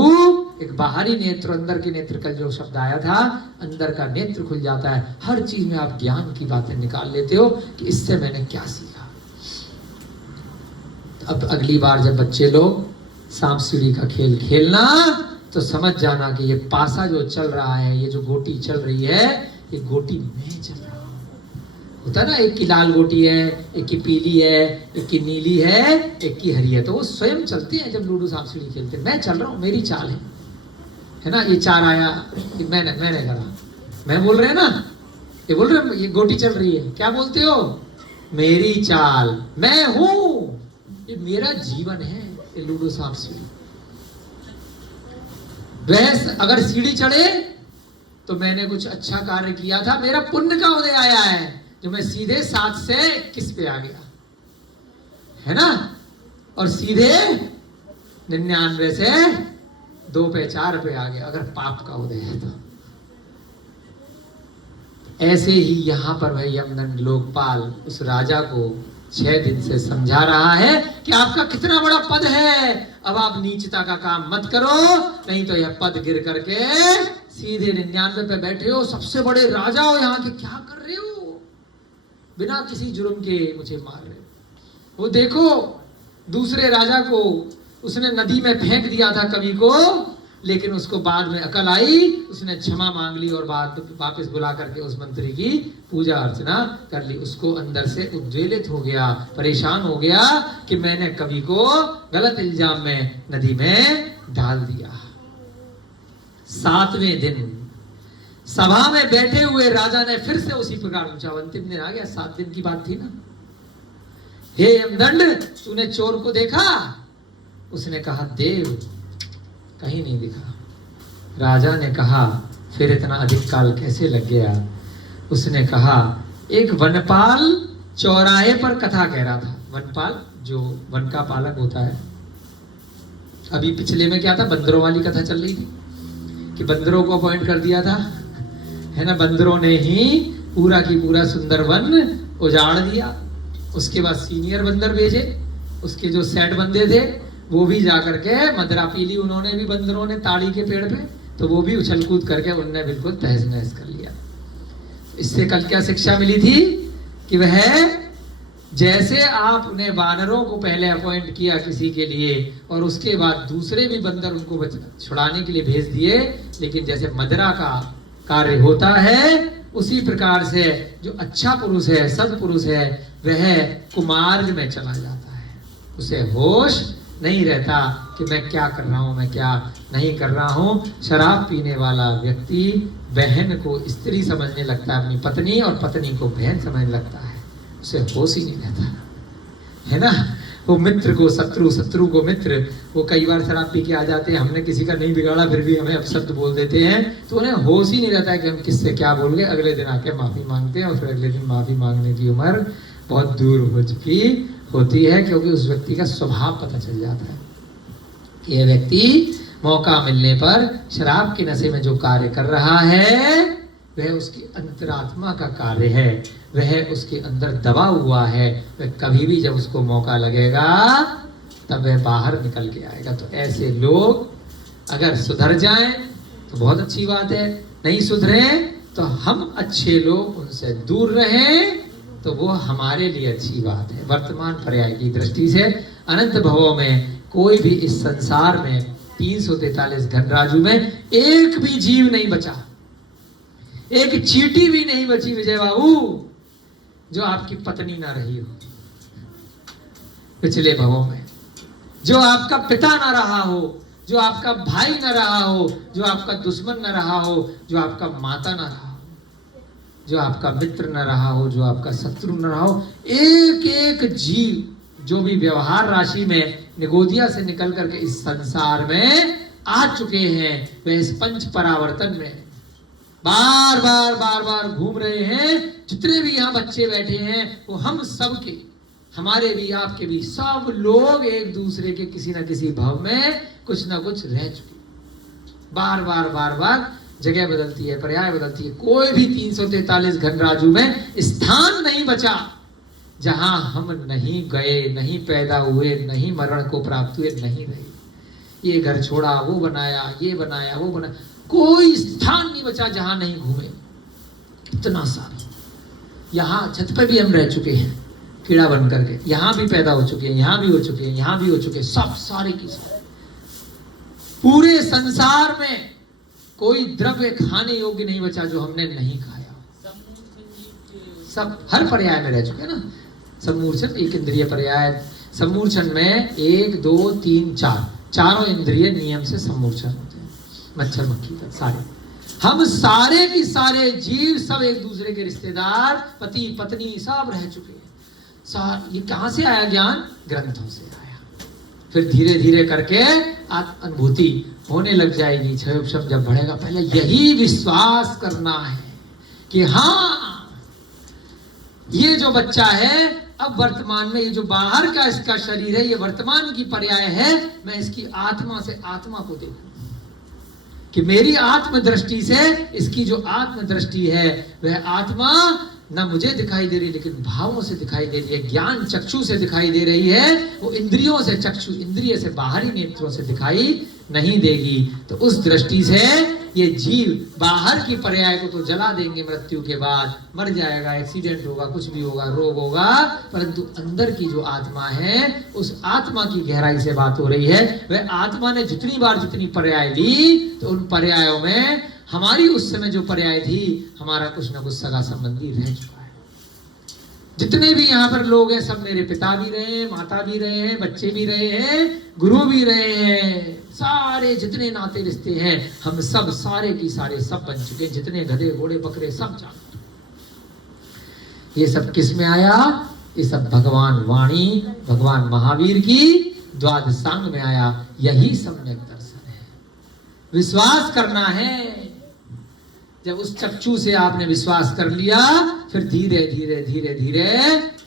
एक बाहरी नेत्र, अंदर के नेत्र, कल जो शब्द आया था, अंदर का नेत्र खुल जाता है। हर चीज में आप ज्ञान की बातें निकाल लेते हो कि इससे मैंने क्या सीखा। अब अगली बार जब बच्चे लोग सांप सीढ़ी का खेल खेलना, तो समझ जाना कि ये पासा जो चल रहा है, ये जो गोटी चल रही है, ये गोटी मैं चल रहा हूं। होता है ना, एक की लाल गोटी है, एक की पीली है, एक की नीली है, एक की हरी है, तो वो स्वयं चलती है। जब लूडो सांप सीढ़ी खेलते, मैं चल रहा हूँ, मेरी चाल है ना। ये 4 आया, मैंने करा, मैं बोल रहे हैं ना, ये बोल रहे हैं, ये गोटी चल रही है, क्या बोलते हो, मेरी चाल, मैं हूं, ये मेरा जीवन है, ये लूडो सांप सीढ़ी। वह अगर सीढ़ी चढ़े तो मैंने कुछ अच्छा कार्य किया था, मेरा पुण्य का उदय आया है, जो मैं सीधे 7 से 21 पे आ गया, है ना, और सीधे 99 से 2 पे 4 पे आ गया, अगर पाप का उदय है तो। ऐसे ही यहां पर वह यमदंड लोकपाल उस राजा को 6 दिन से समझा रहा है कि आपका कितना बड़ा पद है, अब आप नीचता का काम मत करो, नहीं तो यह पद गिर करके सीधे 99 पे बैठे हो, सबसे बड़े राजा हो यहाँ के, क्या कर रहे हो, बिना किसी जुर्म के मुझे मार रहे हो। वो देखो दूसरे राजा को उसने नदी में फेंक दिया था कवि को, लेकिन उसको बाद में अकल आई, उसने क्षमा मांग ली और बाद वापस बुला करके उस मंत्री की पूजा अर्चना कर ली। उसको अंदर से उद्वेलित हो गया, परेशान हो गया कि मैंने कवि को गलत इल्जाम में नदी में डाल दिया। 7वें दिन सभा में बैठे हुए राजा ने फिर से उसी प्रकार पूछा, अंतिम दिन आ गया, 7 दिन की बात थी ना, हे यमदंड तूने चोर को देखा? उसने कहा देव कहीं नहीं दिखा। राजा ने कहा फिर इतना अधिक काल कैसे लग गया? उसने कहा एक वनपाल चौराहे पर कथा कह रहा था। वनपाल जो वन का पालक होता है, अभी पिछले में क्या था, बंदरों वाली कथा चल रही थी कि बंदरों को अपॉइंट कर दिया था, है ना, बंदरों ने ही पूरा की पूरा सुंदर वन उजाड़ दिया। उसके बाद सीनियर बंदर भेजे, उसके जो सेट बंदे थे वो भी जाकर के मदरा पी ली उन्होंने भी, बंदरों ने ताड़ी के पेड़ पे, तो वो भी उछल कूद करके उनने बिल्कुल तहस नहस कर लिया। इससे कल क्या शिक्षा मिली थी कि वह जैसे आपने वानरों को पहले अपॉइंट किया किसी के लिए और उसके बाद दूसरे भी बंदर उनको छुड़ाने के लिए भेज दिए, लेकिन जैसे मदरा का कार्य होता है उसी प्रकार से जो अच्छा पुरुष है, सत्पुरुष है, वह कुमार्ग में चला जाता है। उसे होश नहीं रहता कि मैं क्या कर रहा हूं, मैं क्या नहीं कर रहा हूं। शराब पीने वाला व्यक्ति बहन को स्त्री समझने लगता है अपनी पत्नी, और पत्नी को बहन समझने लगता है, उसे होश ही नहीं रहता, है ना। वो मित्र को शत्रु, शत्रु को मित्र, वो कई बार शराब पी के आ जाते हैं, हमने किसी का नहीं बिगाड़ा फिर भी हमें अपशब्द बोल देते हैं, तो उन्हें होश ही नहीं रहता है कि हम किससे क्या बोल गए। अगले दिन आके माफी मांगते हैं और फिर अगले दिन माफी मांगने की उम्र बहुत दूर हो चुकी होती है, क्योंकि उस व्यक्ति का स्वभाव पता चल जाता है कि यह व्यक्ति मौका मिलने पर शराब के नशे में जो कार्य कर रहा है वह उसकी अंतरात्मा का कार्य है, वह उसके अंदर दबा हुआ है, वह कभी भी जब उसको मौका लगेगा तब वह बाहर निकल के आएगा। तो ऐसे लोग अगर सुधर जाएं तो बहुत अच्छी बात है, नहीं सुधरे तो हम अच्छे लोग उनसे दूर रहें तो वो हमारे लिए अच्छी बात है। वर्तमान पर्याय की दृष्टि से अनंत भवों में कोई भी इस संसार में 343 घनराजू में एक भी जीव नहीं बचा, एक चींटी भी नहीं बची विजय बाबू जो आपकी पत्नी ना रही हो पिछले भवों में, जो आपका पिता ना रहा हो, जो आपका भाई न रहा हो, जो आपका दुश्मन न रहा हो, जो आपका माता न रहा हो, जो आपका मित्र न रहा हो, जो आपका शत्रु न रहा हो, एक एक जीव जो भी व्यवहार राशि में निगोदिया से निकल करके इस संसार में आ चुके हैं, वे इस पंच परावर्तन में बार बार घूम रहे हैं। जितने भी यहाँ बच्चे बैठे हैं वो हम सब के, हमारे भी आपके भी, सब लोग एक दूसरे के किसी न किसी भाव में कुछ ना कुछ रह चुके। बार बार जगह बदलती है, पर्याय बदलती है। कोई भी 343 घन राजू में स्थान नहीं बचा जहां हम नहीं गए, नहीं पैदा हुए, नहीं मरण को प्राप्त हुए, नहीं रहे। ये घर छोड़ा, वो बनाया, ये बनाया, वो बनाया, कोई स्थान नहीं बचा जहां नहीं घूमे। इतना सारा यहाँ छत पे भी हम रह चुके हैं कीड़ा बन करके, यहाँ भी पैदा हो चुके हैं, यहाँ भी हो चुके हैं, यहाँ भी हो चुके हैं, सब सारे की सारे। पूरे संसार में कोई द्रव्य खाने योग्य नहीं बचा जो हमने नहीं खाया। सब हर पर्याय में रह चुके हैं ना। सम्मूर्छन एक इंद्रिय पर्याय, सम्मूर्छन में 1 2 3 4 चारों इंद्रिय नियम से सम्मूर्छन होते हैं। मच्छर मक्खी तक सारे, हम सारे की सारे जीव सब एक दूसरे के रिश्तेदार, पति पत्नी सब रह चुके हैं। ये कहां से आया ज्ञान? ग्रंथों से आया। फिर धीरे धीरे करके अनुभूति होने लग जाएगी। क्षयोपशम जब बढ़ेगा, पहले यही विश्वास करना है कि हाँ, ये जो बच्चा है अब वर्तमान में, ये जो बाहर का इसका शरीर है, ये वर्तमान की पर्याय है। मैं इसकी आत्मा से आत्मा को देखूं कि मेरी आत्म दृष्टि से इसकी जो आत्म दृष्टि है वह आत्मा न मुझे दिखाई दे रही, लेकिन भावों से दिखाई दे रही है, ज्ञान चक्षु से दिखाई दे रही है। वो इंद्रियों से, चक्षु इंद्रिय से, बाहरी नेत्रों से दिखाई नहीं देगी। तो उस दृष्टि से ये जीव बाहर की पर्याय को तो जला देंगे, मृत्यु के बाद मर जाएगा, एक्सीडेंट होगा, कुछ भी होगा, रोग होगा, परंतु अंदर की जो आत्मा है, उस आत्मा की गहराई से बात हो रही है। वह आत्मा ने जितनी बार जितनी पर्याय ली, तो उन पर्यायों में हमारी उस समय जो पर्याय थी, हमारा कुछ ना कुछ सगा संबंधी रह चुका है। जितने भी यहाँ पर लोग हैं, सब मेरे पिता भी रहे हैं, माता भी रहे हैं, बच्चे भी रहे हैं, गुरु भी रहे हैं, सारे जितने नाते रिश्ते हैं, हम सब सारे की सारे सब बन चुके। जितने गधे घोड़े बकरे सब जान। ये सब किस में आया? ये सब भगवान वाणी, भगवान महावीर की द्वादशांग में आया। यही सम्यक दर्शन है। विश्वास करना है। जब उस चक्षु से आपने विश्वास कर लिया, फिर धीरे धीरे धीरे धीरे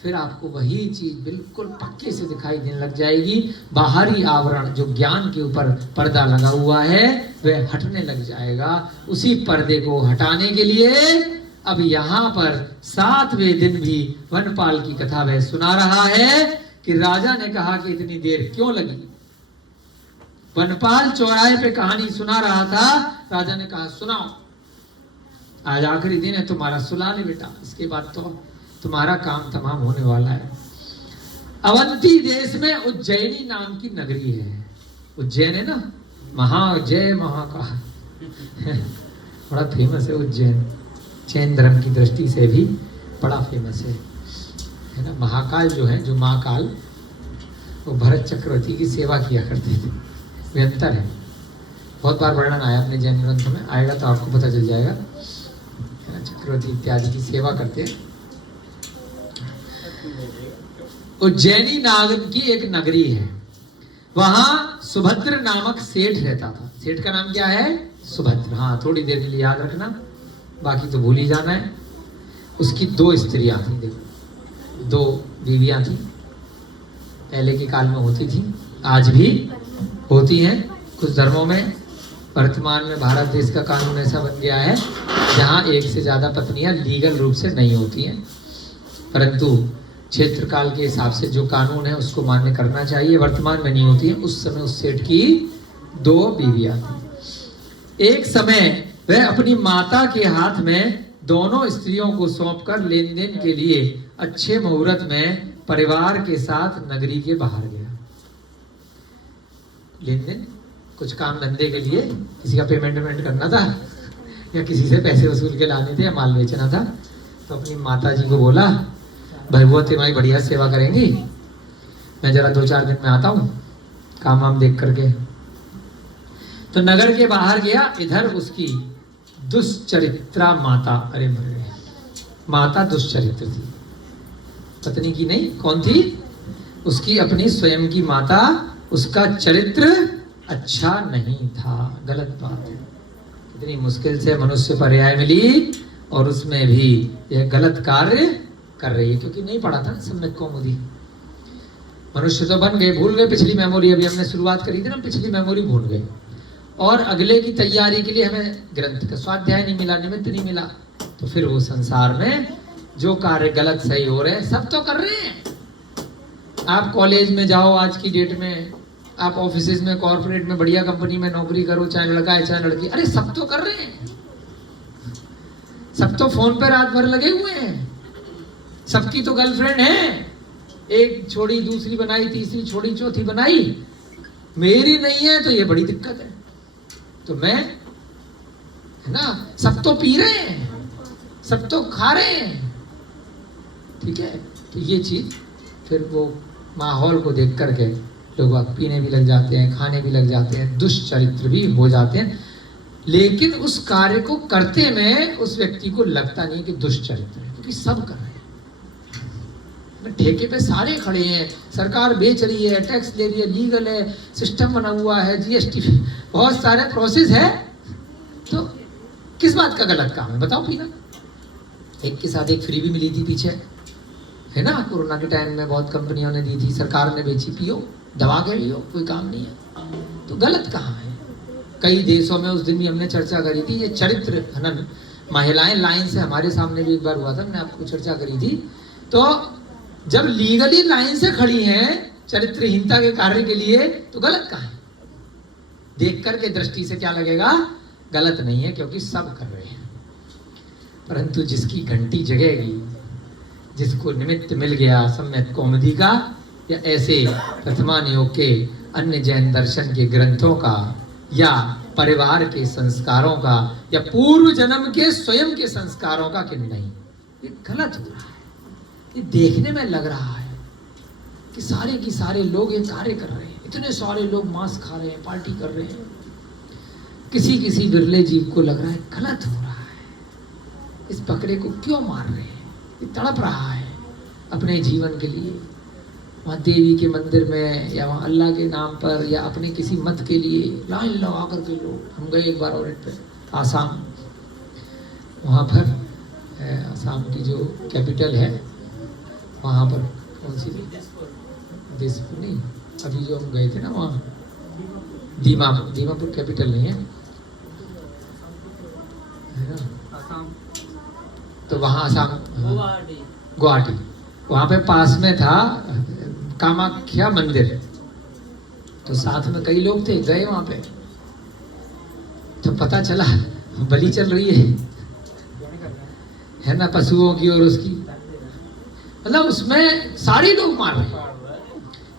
फिर आपको वही चीज बिल्कुल पक्के से दिखाई देने लग जाएगी। बाहरी आवरण जो ज्ञान के ऊपर पर्दा लगा हुआ है, वह हटने लग जाएगा। उसी पर्दे को हटाने के लिए अब यहाँ पर 7वें दिन भी वनपाल की कथा वह सुना रहा है कि राजा ने कहा कि इतनी देर क्यों लगी। वनपाल चौराहे पे कहानी सुना रहा था। राजा ने कहा सुनाओ, आज आखिरी दिन है तुम्हारा, सुला ले बेटा, इसके बाद तो तुम्हारा काम तमाम होने वाला है। अवंती देश में उज्जैनी नाम की नगरी है। उज्जैन है ना, जय महाकाल बड़ा फेमस है उज्जैन। जैन धर्म की दृष्टि से भी बड़ा फेमस है ना। महाकाल जो है, जो महाकाल, वो भरत चक्रवर्ती की सेवा किया करते थे। वे अंतर है। बहुत बार वर्णन आया अपने जैन ग्रंथों में, आएगा तो आपको पता चल जाएगा। चक्रवर्ती इत्यादि की सेवा करते हैं। उज्जैनी नाम की एक नगरी है। वहां सुभद्र नामक सेठ रहता था। सेठ का नाम क्या है? सुभद्र। हाँ, थोड़ी देर के लिए याद रखना, बाकी तो भूल ही जाना है। उसकी 2 स्त्रियां थी। देखो, 2 बीवियां थी। पहले के काल में होती थी, आज भी होती हैं कुछ धर्मों में। वर्तमान में भारत देश का कानून ऐसा बन गया है जहां एक से ज्यादा पत्नियां लीगल रूप से नहीं होती हैं, परंतु क्षेत्र काल के हिसाब से जो कानून है उसको मान्य करना चाहिए। वर्तमान में नहीं होती है। उस समय उस सेठ की 2 बीवियां थी। एक समय वह अपनी माता के हाथ में दोनों स्त्रियों को सौंपकर लेन देन के लिए अच्छे मुहूर्त में परिवार के साथ नगरी के बाहर गया। लेन देन, कुछ काम धंधे के लिए, किसी का पेमेंट करना था या किसी से पैसे वसूल के लाने थे या माल बेचना था। तो अपनी माता जी को बोला, भाई वो तुम्हारी बढ़िया सेवा करेंगी, मैं जरा 2-4 दिन में आता हूँ काम वाम देख करके। तो नगर के बाहर गया, इधर उसकी दुष्चरित्रा माता, अरे मर गए, माता दुष्चरित्र थी, पत्नी की नहीं, कौन थी? उसकी अपनी स्वयं की माता, उसका चरित्र अच्छा नहीं था। गलत बात है, कितनी मुश्किल से मनुष्य पर्याय मिली और उसमें भी यह गलत कार्य कर रही है, क्योंकि नहीं पढ़ा था ना सम्यक कौमुदी। मनुष्य तो बन गए, भूल गए पिछली मेमोरी, अभी हमने शुरुआत करी थी ना, पिछली मेमोरी भूल गए, और अगले की तैयारी के लिए हमें ग्रंथ का स्वाध्याय नहीं मिला, निमित्त नहीं मिला, तो फिर वो संसार में जो कार्य गलत सही हो रहे हैं सब तो कर रहे हैं। आप कॉलेज में जाओ, आज की डेट में आप ऑफिस में, कॉर्पोरेट में, बढ़िया कंपनी में नौकरी करो, चाहे लड़का है चाहे लड़की, अरे सब तो कर रहे हैं, सब तो फोन पे रात भर लगे हुए हैं, सबकी तो गर्लफ्रेंड है, एक छोड़ी दूसरी बनाई, तीसरी छोड़ी चौथी बनाई, मेरी नहीं है तो ये बड़ी दिक्कत है। तो मैं, है ना, सब तो पी रहे हैं, सब तो खा रहे हैं, ठीक है, तो ये चीज फिर वो माहौल को देख करके लोग पीने भी लग जाते हैं, खाने भी लग जाते हैं, दुष्चरित्र भी हो जाते हैं, लेकिन उस कार्य को करते में उस व्यक्ति को लगता नहीं कि दुष्चरित्र है, क्योंकि सब कर रहे हैं। ठेके पे सारे खड़े हैं, सरकार बेच रही है, टैक्स ले रही है, लीगल है, सिस्टम बना हुआ है, जीएसटी, बहुत सारे प्रोसेस है, तो किस बात का गलत काम है बताओ? पीना, एक के साथ एक फ्री भी मिली थी पीछे, है ना, कोरोना के टाइम में बहुत कंपनियों ने दी थी, सरकार ने बेची, पियो, दबा के लियो, कोई काम नहीं है, तो गलत कहाँ है? कई देशों में उस दिन भी हमने चर्चा करी थी, ये चरित्र हनन, महिलाएं लाइन से, हमारे सामने भी एक बार हुआ था, हमने आपको चर्चा करी थी, तो जब लीगली लाइन से खड़ी हैं चरित्रहीनता के कार्य के लिए, तो गलत कहाँ है? देख करके दृष्टि से क्या लगेगा? गलत नहीं है, क्योंकि सब कर रहे हैं। परंतु जिसकी घंटी जगेगी, जिसको निमित्त मिल गया सम्यक कौमुदी का, या ऐसे प्रथमा नियोग के अन्य जैन दर्शन के ग्रंथों का, या परिवार के संस्कारों का, या पूर्व जन्म के स्वयं के संस्कारों का, कि नहीं ये गलत हो रहा है, ये देखने में लग रहा है कि सारे की सारे लोग ये कार्य कर रहे हैं, इतने सारे लोग मांस खा रहे हैं, पार्टी कर रहे हैं, किसी किसी बिरले जीव को लग रहा है गलत हो रहा है, इस बकरे को क्यों मार रहे हैं, ये तड़प रहा है अपने जीवन के लिए, वहाँ देवी के मंदिर में या वहाँ अल्लाह के नाम पर या अपने किसी मत के लिए लाइन लगा करके लोग। हम गए एक बार ऑडिट पे आसाम, वहाँ पर आसाम की जो कैपिटल है, वहाँ पर कौन सी दिसपुर नहीं, अभी जो हम गए थे ना वहाँ दीमापुर, दीमापुर कैपिटल नहीं है ना, तो वहाँ आसाम, गुवाहाटी, वहाँ पे पास में था कामाख्या मंदिर, तो साथ में कई लोग थे, गए वहाँ पे, तो पता चला बलि चल रही है ना, पशुओं की और उसकी, मतलब उसमें सारे लोग मार रहे हैं,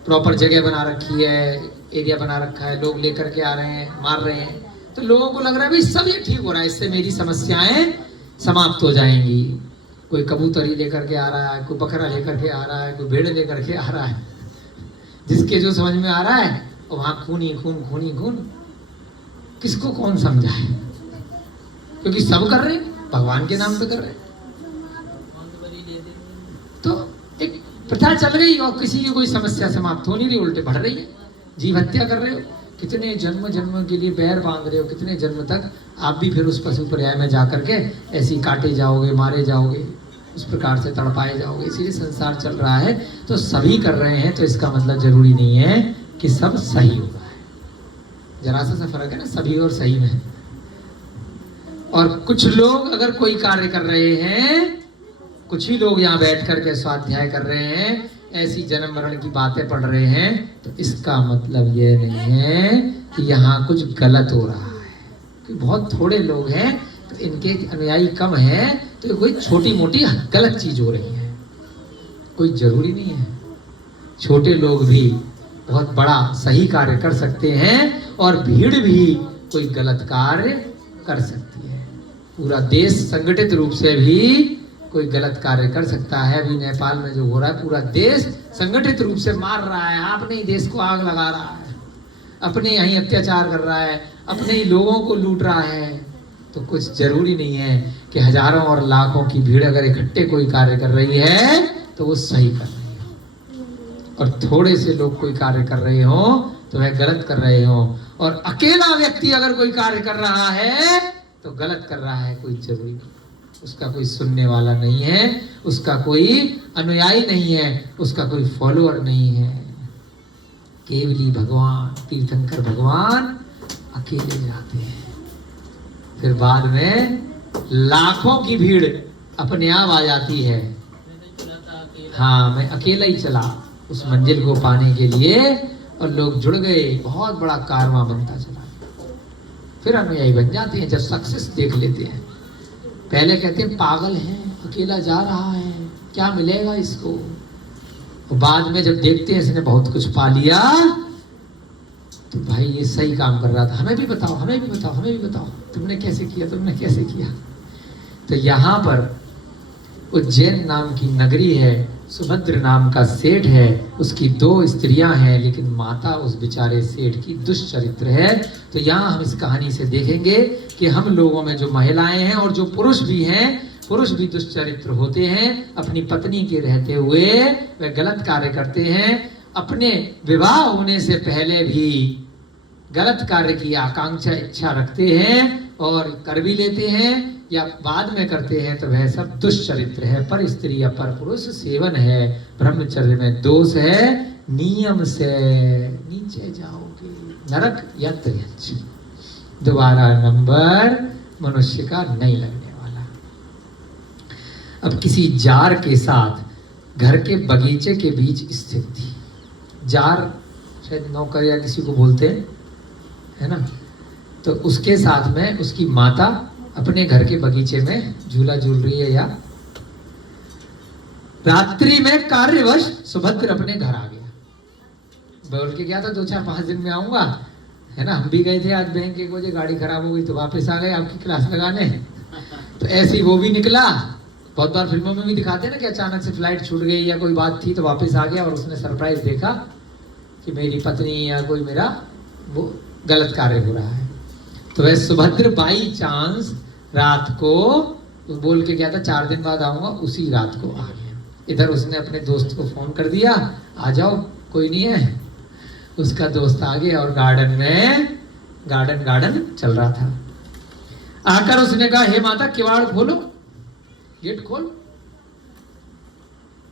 प्रॉपर जगह बना रखी है, एरिया बना रखा है, लोग लेकर के आ रहे हैं, मार रहे हैं, तो लोगों को लग रहा है भाई सब ये ठीक हो रहा है, इससे मेरी समस्याएं समाप्त हो जाएंगी। कोई कबूतरी लेकर के आ रहा है, कोई बकरा लेकर के आ रहा है, कोई भेड़ लेकर के आ रहा है, जिसके जो समझ में आ रहा है, और वहां खून ही खून, खून ही खून, किसको कौन समझाए, क्योंकि सब कर रहे हैं, भगवान के नाम पे कर रहे हैं, तो एक प्रथा चल रही और किसी की कोई समस्या समाप्त हो नहीं रही, उल्टे बढ़ रही है, जीव हत्या कर रहे हो, कितने जन्म जन्म के लिए बैर बांध रहे हो, कितने जन्म तक आप भी फिर उस पशु पर्याय में जा करके ऐसी काटे जाओगे, मारे जाओगे, उस प्रकार से तड़पाए जाओगे। इसीलिए संसार चल रहा है, तो सभी कर रहे हैं, तो इसका मतलब जरूरी नहीं है कि सब सही हो रहा है, जरा सा फर्क है ना सभी और सही में। और कुछ लोग अगर कोई कार्य कर रहे हैं, कुछ ही लोग यहाँ बैठ करके स्वाध्याय कर रहे हैं, ऐसी जन्म मरण की बातें पढ़ रहे हैं, तो इसका मतलब ये नहीं है कि यहाँ कुछ गलत हो रहा है, कि बहुत थोड़े लोग हैं तो इनके अनुयायी कम हैं, तो कोई छोटी मोटी गलत चीज हो रही है, कोई जरूरी नहीं है। छोटे लोग भी बहुत बड़ा सही कार्य कर सकते हैं, और भीड़ भी कोई गलत कार्य कर सकती है। पूरा देश संगठित रूप से भी कोई गलत कार्य कर सकता है। अभी नेपाल में जो हो रहा है, पूरा देश संगठित रूप से मार रहा है, अपने ही देश को आग लगा रहा है, अपने यहीं अत्याचार कर रहा है, अपने ही लोगों को लूट रहा है, तो कुछ जरूरी नहीं है कि हजारों और लाखों की भीड़ अगर इकट्ठे कोई कार्य कर रही है तो वो सही कर रही है, और थोड़े से लोग कोई कार्य कर रहे हो तो वह गलत कर रहे हो, और अकेला व्यक्ति अगर कोई कार्य कर रहा है तो गलत कर रहा है, कोई जरूरी नहीं, उसका कोई सुनने वाला नहीं है, उसका कोई अनुयायी नहीं है, उसका कोई फॉलोअर नहीं है। केवली भगवान तीर्थंकर भगवान अकेले जाते हैं, फिर बाद में लाखों की भीड़ अपने आप आ जाती है। हाँ, मैं अकेला ही चला उस मंजिल को पाने के लिए, और लोग जुड़ गए, बहुत बड़ा कारवां बनता चला, फिर अनुयायी बन जाते हैं जब सक्सेस देख लेते हैं। पहले कहते हैं पागल है, अकेला जा रहा है, क्या मिलेगा इसको, और बाद में जब देखते हैं इसने बहुत कुछ पा लिया, तो भाई ये सही काम कर रहा था, हमें भी बताओ, हमें भी बताओ, हमें भी बताओ, तुमने कैसे किया, तुमने कैसे किया। तो यहाँ पर उज्जैन नाम की नगरी है, सुभद्र नाम का सेठ है, उसकी 2 स्त्रियां हैं, लेकिन माता उस बेचारे सेठ की दुष्चरित्र है। तो यहाँ हम इस कहानी से देखेंगे कि हम लोगों में जो महिलाएं हैं और जो पुरुष भी हैं, पुरुष भी दुष्चरित्र होते हैं, अपनी पत्नी के रहते हुए वे गलत कार्य करते हैं, अपने विवाह होने से पहले भी गलत कार्य की आकांक्षा इच्छा रखते हैं और कर भी लेते हैं, या बाद में करते हैं, तो वह सब दुष्चरित्र है, पर स्त्री या पर पुरुष सेवन है, ब्रह्मचर्य में दोष है, नियम से नीचे जाओगे, नरक यंत्र यंत्र, दोबारा नंबर मनुष्य का नहीं लगने वाला। अब किसी जार के साथ घर के बगीचे के बीच स्थित थी, जार शायद नौकर या किसी को बोलते हैं, है ना, तो उसके साथ में उसकी माता अपने घर के बगीचे में झूला झूल रही है, या रात्रि में कार्यवश सुभद्र अपने घर आ गया, बोल के गया था 2-4-5 दिन में आऊंगा, है ना, हम भी गए थे आज बैंक 1 बजे, गाड़ी खराब हो गई तो वापस आ गए आपकी क्लास लगाने। तो ऐसे ही वो भी निकला, बहुत बार फिल्मों में भी दिखाते हैं ना कि अचानक से फ्लाइट छूट गई या कोई बात थी तो वापस आ गया, और उसने सरप्राइज देखा कि मेरी पत्नी या कोई मेरा वो गलत कार्य हो रहा है। तो वह सुभद्र बाई चांस रात को बोल के गया था 4 दिन बाद आऊंगा, उसी रात को आ गया। इधर उसने अपने दोस्त को फोन कर दिया, आ जाओ कोई नहीं है, उसका दोस्त आ गया, और गार्डन में गार्डन चल रहा था। आकर उसने कहा, हे माता किवाड़ खोलो, गेट खोल।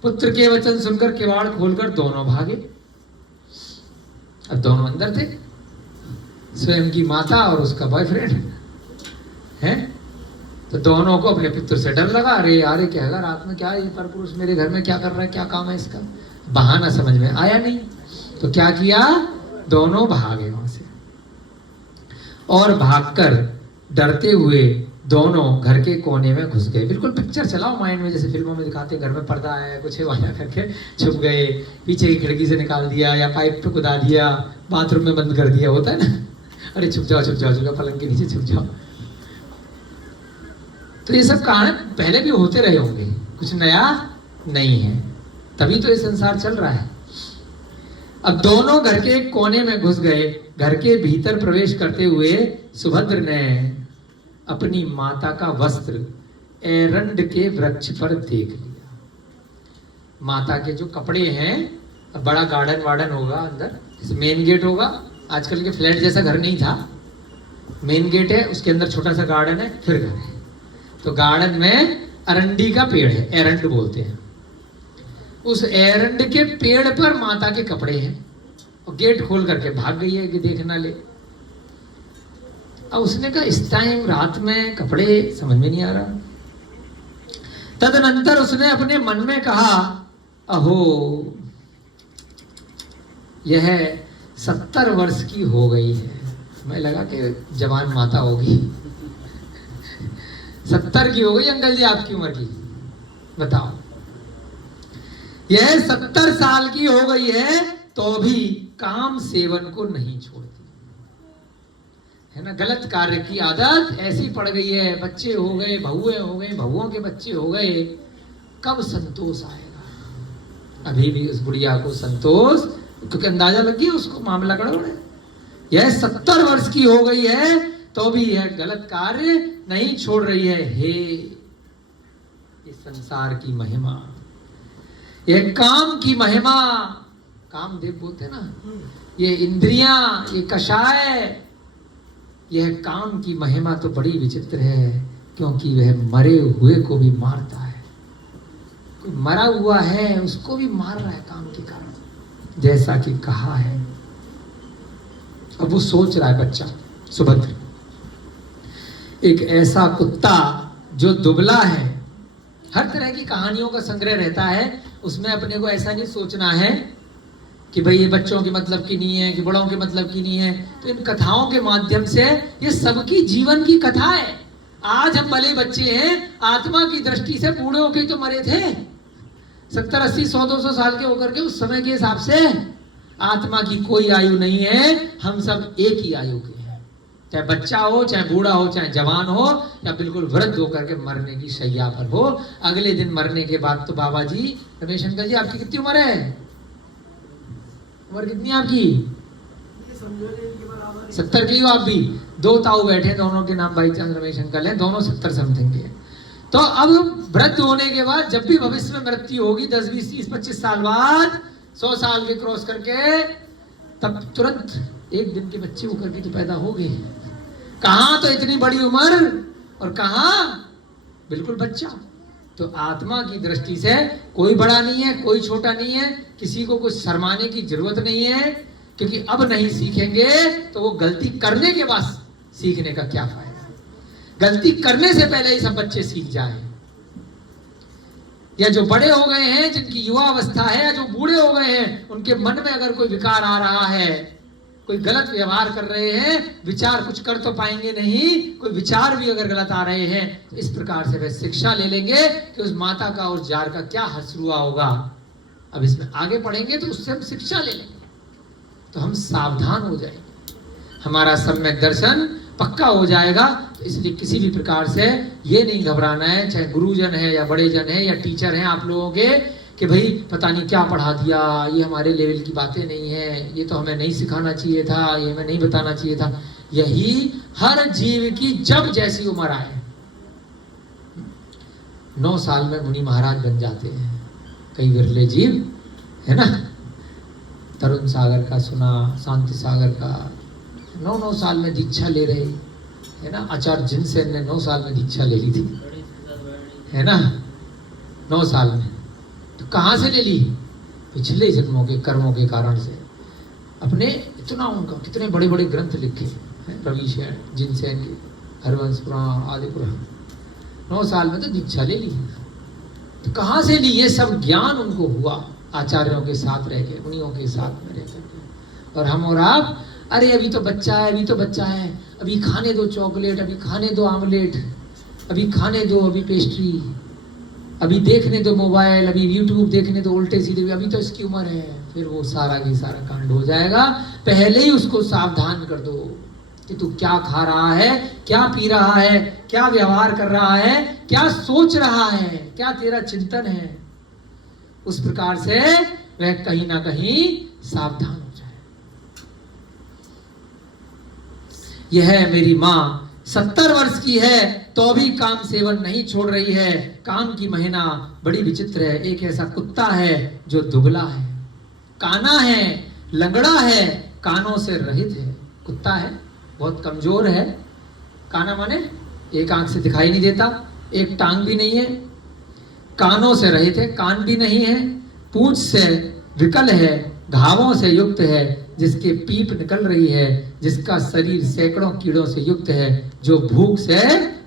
पुत्र के वचन सुनकर किवाड़ खोलकर दोनों भागे। अब दोनों अंदर थे, स्वयं की माता और उसका बॉयफ्रेंड है, तो दोनों को अपने पुत्र से डर लगा, अरे यार कहेगा रात में क्या ये पर पुरुष मेरे घर में क्या कर रहा है, क्या काम है इसका, बहाना समझ में आया नहीं। तो क्या किया, दोनों भागे वहां से, और भागकर डरते हुए दोनों घर के कोने में घुस गए। बिल्कुल पिक्चर चलाओ माइंड में, जैसे फिल्मों में दिखाते हैं, घर में पर्दा है कुछ वाला करके छुप गए, पीछे की खिड़की से निकाल दिया, या पाइप पे कुदा दिया, बाथरूम में बंद कर दिया, होता है ना, अरे छुप जाओ छुप जाओ छुप जाओ, पलंग के नीचे छुप जाओ। तो ये सब कारण पहले भी होते रहे होंगे, कुछ नया नहीं है, तभी तो ये संसार चल रहा है। अब दोनों घर के एक कोने में घुस गए। घर के भीतर प्रवेश करते हुए सुभद्र ने अपनी माता का वस्त्र एरंड के वृक्ष पर देख लिया। माता के जो कपड़े हैं, अब बड़ा गार्डन वार्डन होगा अंदर, मेन गेट होगा, आजकल के फ्लैट जैसा घर नहीं था, मेन गेट है, उसके अंदर छोटा सा गार्डन है, फिर घर है। तो गार्डन में अरंडी का पेड़ है, एरंड बोलते हैं, उस एरंड के पेड़ पर माता के कपड़े हैं, और गेट खोल करके भाग गई है कि देख ना ले। अब उसने कहा इस टाइम रात में कपड़े, समझ में नहीं आ रहा। तदनंतर उसने अपने मन में कहा, अहो यह 70 वर्ष की हो गई है। मैं लगा कि जवान माता होगी। 70 की हो गई अंकल जी आपकी उम्र की, बताओ। यह 70 साल की हो गई है तो भी काम सेवन को नहीं छोड़ती, है ना। गलत कार्य की आदत ऐसी पड़ गई है, बच्चे हो गए, बहुएं हो गए, बहुओं के बच्चे हो गए, कब संतोष आएगा। अभी भी उस बुढ़िया को संतोष, क्योंकि अंदाजा लग गया उसको मामला गड़बड़ है, यह 70 वर्ष की हो गई है तो भी यह गलत कार्य नहीं छोड़ रही है। हे इस संसार की महिमा, यह काम की महिमा, कामदेव बोलते ना, ये इंद्रियां, ये कषाय, यह काम की महिमा तो बड़ी विचित्र है, क्योंकि वह मरे हुए को भी मारता है। कोई मरा हुआ है उसको भी मार रहा है काम के कारण, जैसा कि कहा है। अब वो सोच रहा है बच्चा सुभद्र, एक ऐसा कुत्ता जो दुबला है, हर तरह की कहानियों का संग्रह रहता है, उसमें अपने को ऐसा नहीं सोचना है कि भाई ये बच्चों के मतलब की नहीं है, कि बड़ों के मतलब की नहीं है। तो इन कथाओं के माध्यम से ये सबकी जीवन की कथा है। आज हम भले बच्चे हैं, आत्मा की दृष्टि से बूढ़े होके तो मरे थे, 70, 80, 100, 200 साल के होकर के, उस समय के हिसाब से आत्मा की कोई आयु नहीं है, हम सब एक ही आयु के हैं। चाहे बच्चा हो, चाहे बूढ़ा हो, चाहे जवान हो, या बिल्कुल वृद्ध होकर के मरने की शैया पर हो, अगले दिन मरने के बाद तो बाबा जी, रमेश अंकल जी, आपकी कितनी उम्र है? उम्र कितनी है आपकी? 70 की हो आप भी? दो ताऊ बैठे, दोनों के नाम भाई चंद रमेश अंकल हैं, दोनों 70 समथिंग के। तो अब वृद्ध होने के बाद जब भी भविष्य में मृत्यु होगी 10, 20, 30, 25 साल बाद, 100 साल के क्रॉस करके, तब तुरंत एक दिन के बच्चे होकर के तो पैदा हो गए। कहां तो इतनी बड़ी उम्र और कहां बिल्कुल बच्चा। तो आत्मा की दृष्टि से कोई बड़ा नहीं है, कोई छोटा नहीं है, किसी को कुछ शर्माने की जरूरत नहीं है, क्योंकि अब नहीं सीखेंगे तो वो गलती करने के बाद सीखने का क्या फायदा। गलती करने से पहले ही सब बच्चे सीख जाएं। या जो बड़े हो गए हैं, जिनकी युवा अवस्था है, या जो बूढ़े हो गए हैं, उनके मन में अगर कोई विकार आ रहा है, कोई गलत व्यवहार कर रहे हैं, विचार कुछ कर तो पाएंगे नहीं, कोई विचार भी अगर गलत आ रहे हैं, तो इस प्रकार से वे शिक्षा ले लेंगे कि उस माता का और जार का क्या हसरुआ होगा। अब इसमें आगे पढ़ेंगे तो उससे हम शिक्षा ले लेंगे, तो हम सावधान हो जाएंगे, हमारा सम्यक दर्शन पक्का हो जाएगा। तो इसलिए किसी भी प्रकार से ये नहीं घबराना है, चाहे गुरुजन है या बड़े जन है या टीचर हैं आप लोगों के, कि भाई पता नहीं क्या पढ़ा दिया, ये हमारे लेवल की बातें नहीं है, ये तो हमें नहीं सिखाना चाहिए था, ये हमें नहीं बताना चाहिए था। यही हर जीव की जब जैसी उम्र आए। 9 साल में मुनि महाराज बन जाते हैं कई विरले जीव, है ना। तरुण सागर का सुना, शांति सागर का 9 साल में दीक्षा ले रहे, है ना। आचार्य जिनसेन ने 9 साल में दीक्षा ले ली थी, है ना, 9 साल में। तो कहाँ से ले ली? पिछले जन्मों के कर्मों के कारण से। अपने इतना उनका कितने बड़े बड़े ग्रंथ लिखे हैं, रवि जिनसेन के, हरवंश पुराण, आदि पुराण। 9 साल में तो दीक्षा ले ली। तो कहाँ से ली? ये सब ज्ञान उनको हुआ आचार्यों के साथ रह के, मुनियों के साथ में रह करके। और हम और आप, अरे अभी तो बच्चा है, अभी तो बच्चा है, अभी खाने दो चॉकलेट, अभी खाने दो आमलेट, अभी खाने दो, अभी पेस्ट्री, अभी देखने दो मोबाइल, अभी यूट्यूब देखने दो उल्टे सीधे, अभी तो इसकी उम्र है। फिर वो सारा की सारा कांड हो जाएगा। पहले ही उसको सावधान कर दो कि तू क्या खा रहा है, क्या पी रहा है, क्या व्यवहार कर रहा है, क्या सोच रहा है, क्या तेरा चिंतन है। उस प्रकार से वह कहीं ना कहीं सावधान हो जाए। यह मेरी माँ 70 वर्ष की है तो भी काम सेवन नहीं छोड़ रही है। काम की महीना बड़ी विचित्र है। एक ऐसा कुत्ता है जो दुबला है, काना है, लंगड़ा है, कानों से रहित है। कुत्ता है, बहुत कमजोर है। काना माने एक आंख से दिखाई नहीं देता, एक टांग भी नहीं है, कानों से रहित है, कान भी नहीं है, पूंछ से विकल है, घावों से युक्त है, जिसके पीप निकल रही है, जिसका शरीर सैकड़ों कीड़ों से युक्त है, जो भूख से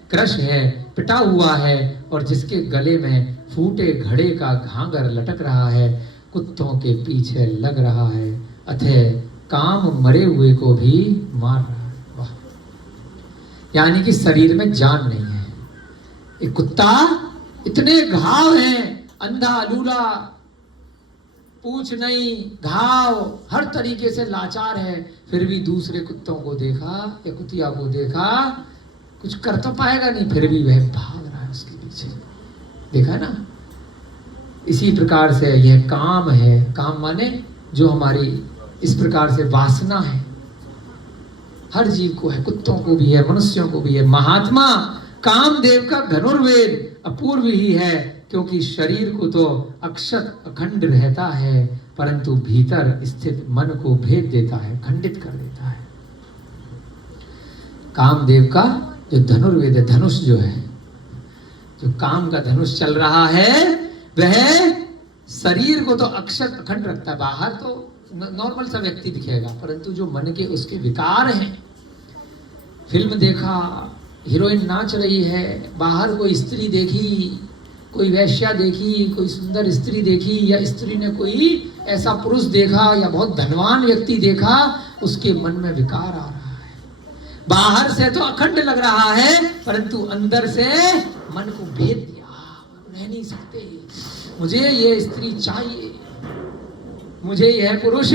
क्रश है, पिटा हुआ है, और जिसके गले में फूटे घड़े का घांगर लटक रहा है, कुत्तों के पीछे लग रहा है, अतः काम मरे हुए को भी मार रहा है। वाह! यानी कि शरीर में जान नहीं है। एक कुत्ता, इतने घाव हैं, अंधा लूला, पूछ नहीं, घाव, हर तरीके से लाचार है, फिर भी दूसरे कुत्तों को देखा या कुतिया को देखा, कुछ कर तो पाएगा नहीं, फिर भी वह भाग रहा है उसके पीछे। देखा ना। इसी प्रकार से यह काम है। काम माने जो हमारी इस प्रकार से वासना है, हर जीव को है, कुत्तों को भी है, मनुष्यों को भी है। महात्मा कामदेव का धनुर्वेद अपूर्व ही है, क्योंकि शरीर को तो अक्षत अखंड रहता है, परंतु भीतर स्थित मन को भेद देता है, खंडित कर देता है। कामदेव का जो धनुर्वेद है, धनुष जो है, जो काम का धनुष चल रहा है, वह शरीर को तो अक्षत अखंड रखता है। बाहर तो नॉर्मल सा व्यक्ति दिखेगा, परंतु जो मन के उसके विकार हैं, फिल्म देखा, हीरोइन नाच रही है, बाहर कोई स्त्री देखी, कोई वैश्या देखी, कोई सुंदर स्त्री देखी, या स्त्री ने कोई ऐसा पुरुष देखा या बहुत धनवान व्यक्ति देखा, उसके मन में विकार आ रहा है। बाहर से तो अखंड लग रहा है, परंतु अंदर से मन को भेद दिया, रह नहीं सकते, मुझे ये स्त्री चाहिए, मुझे यह पुरुष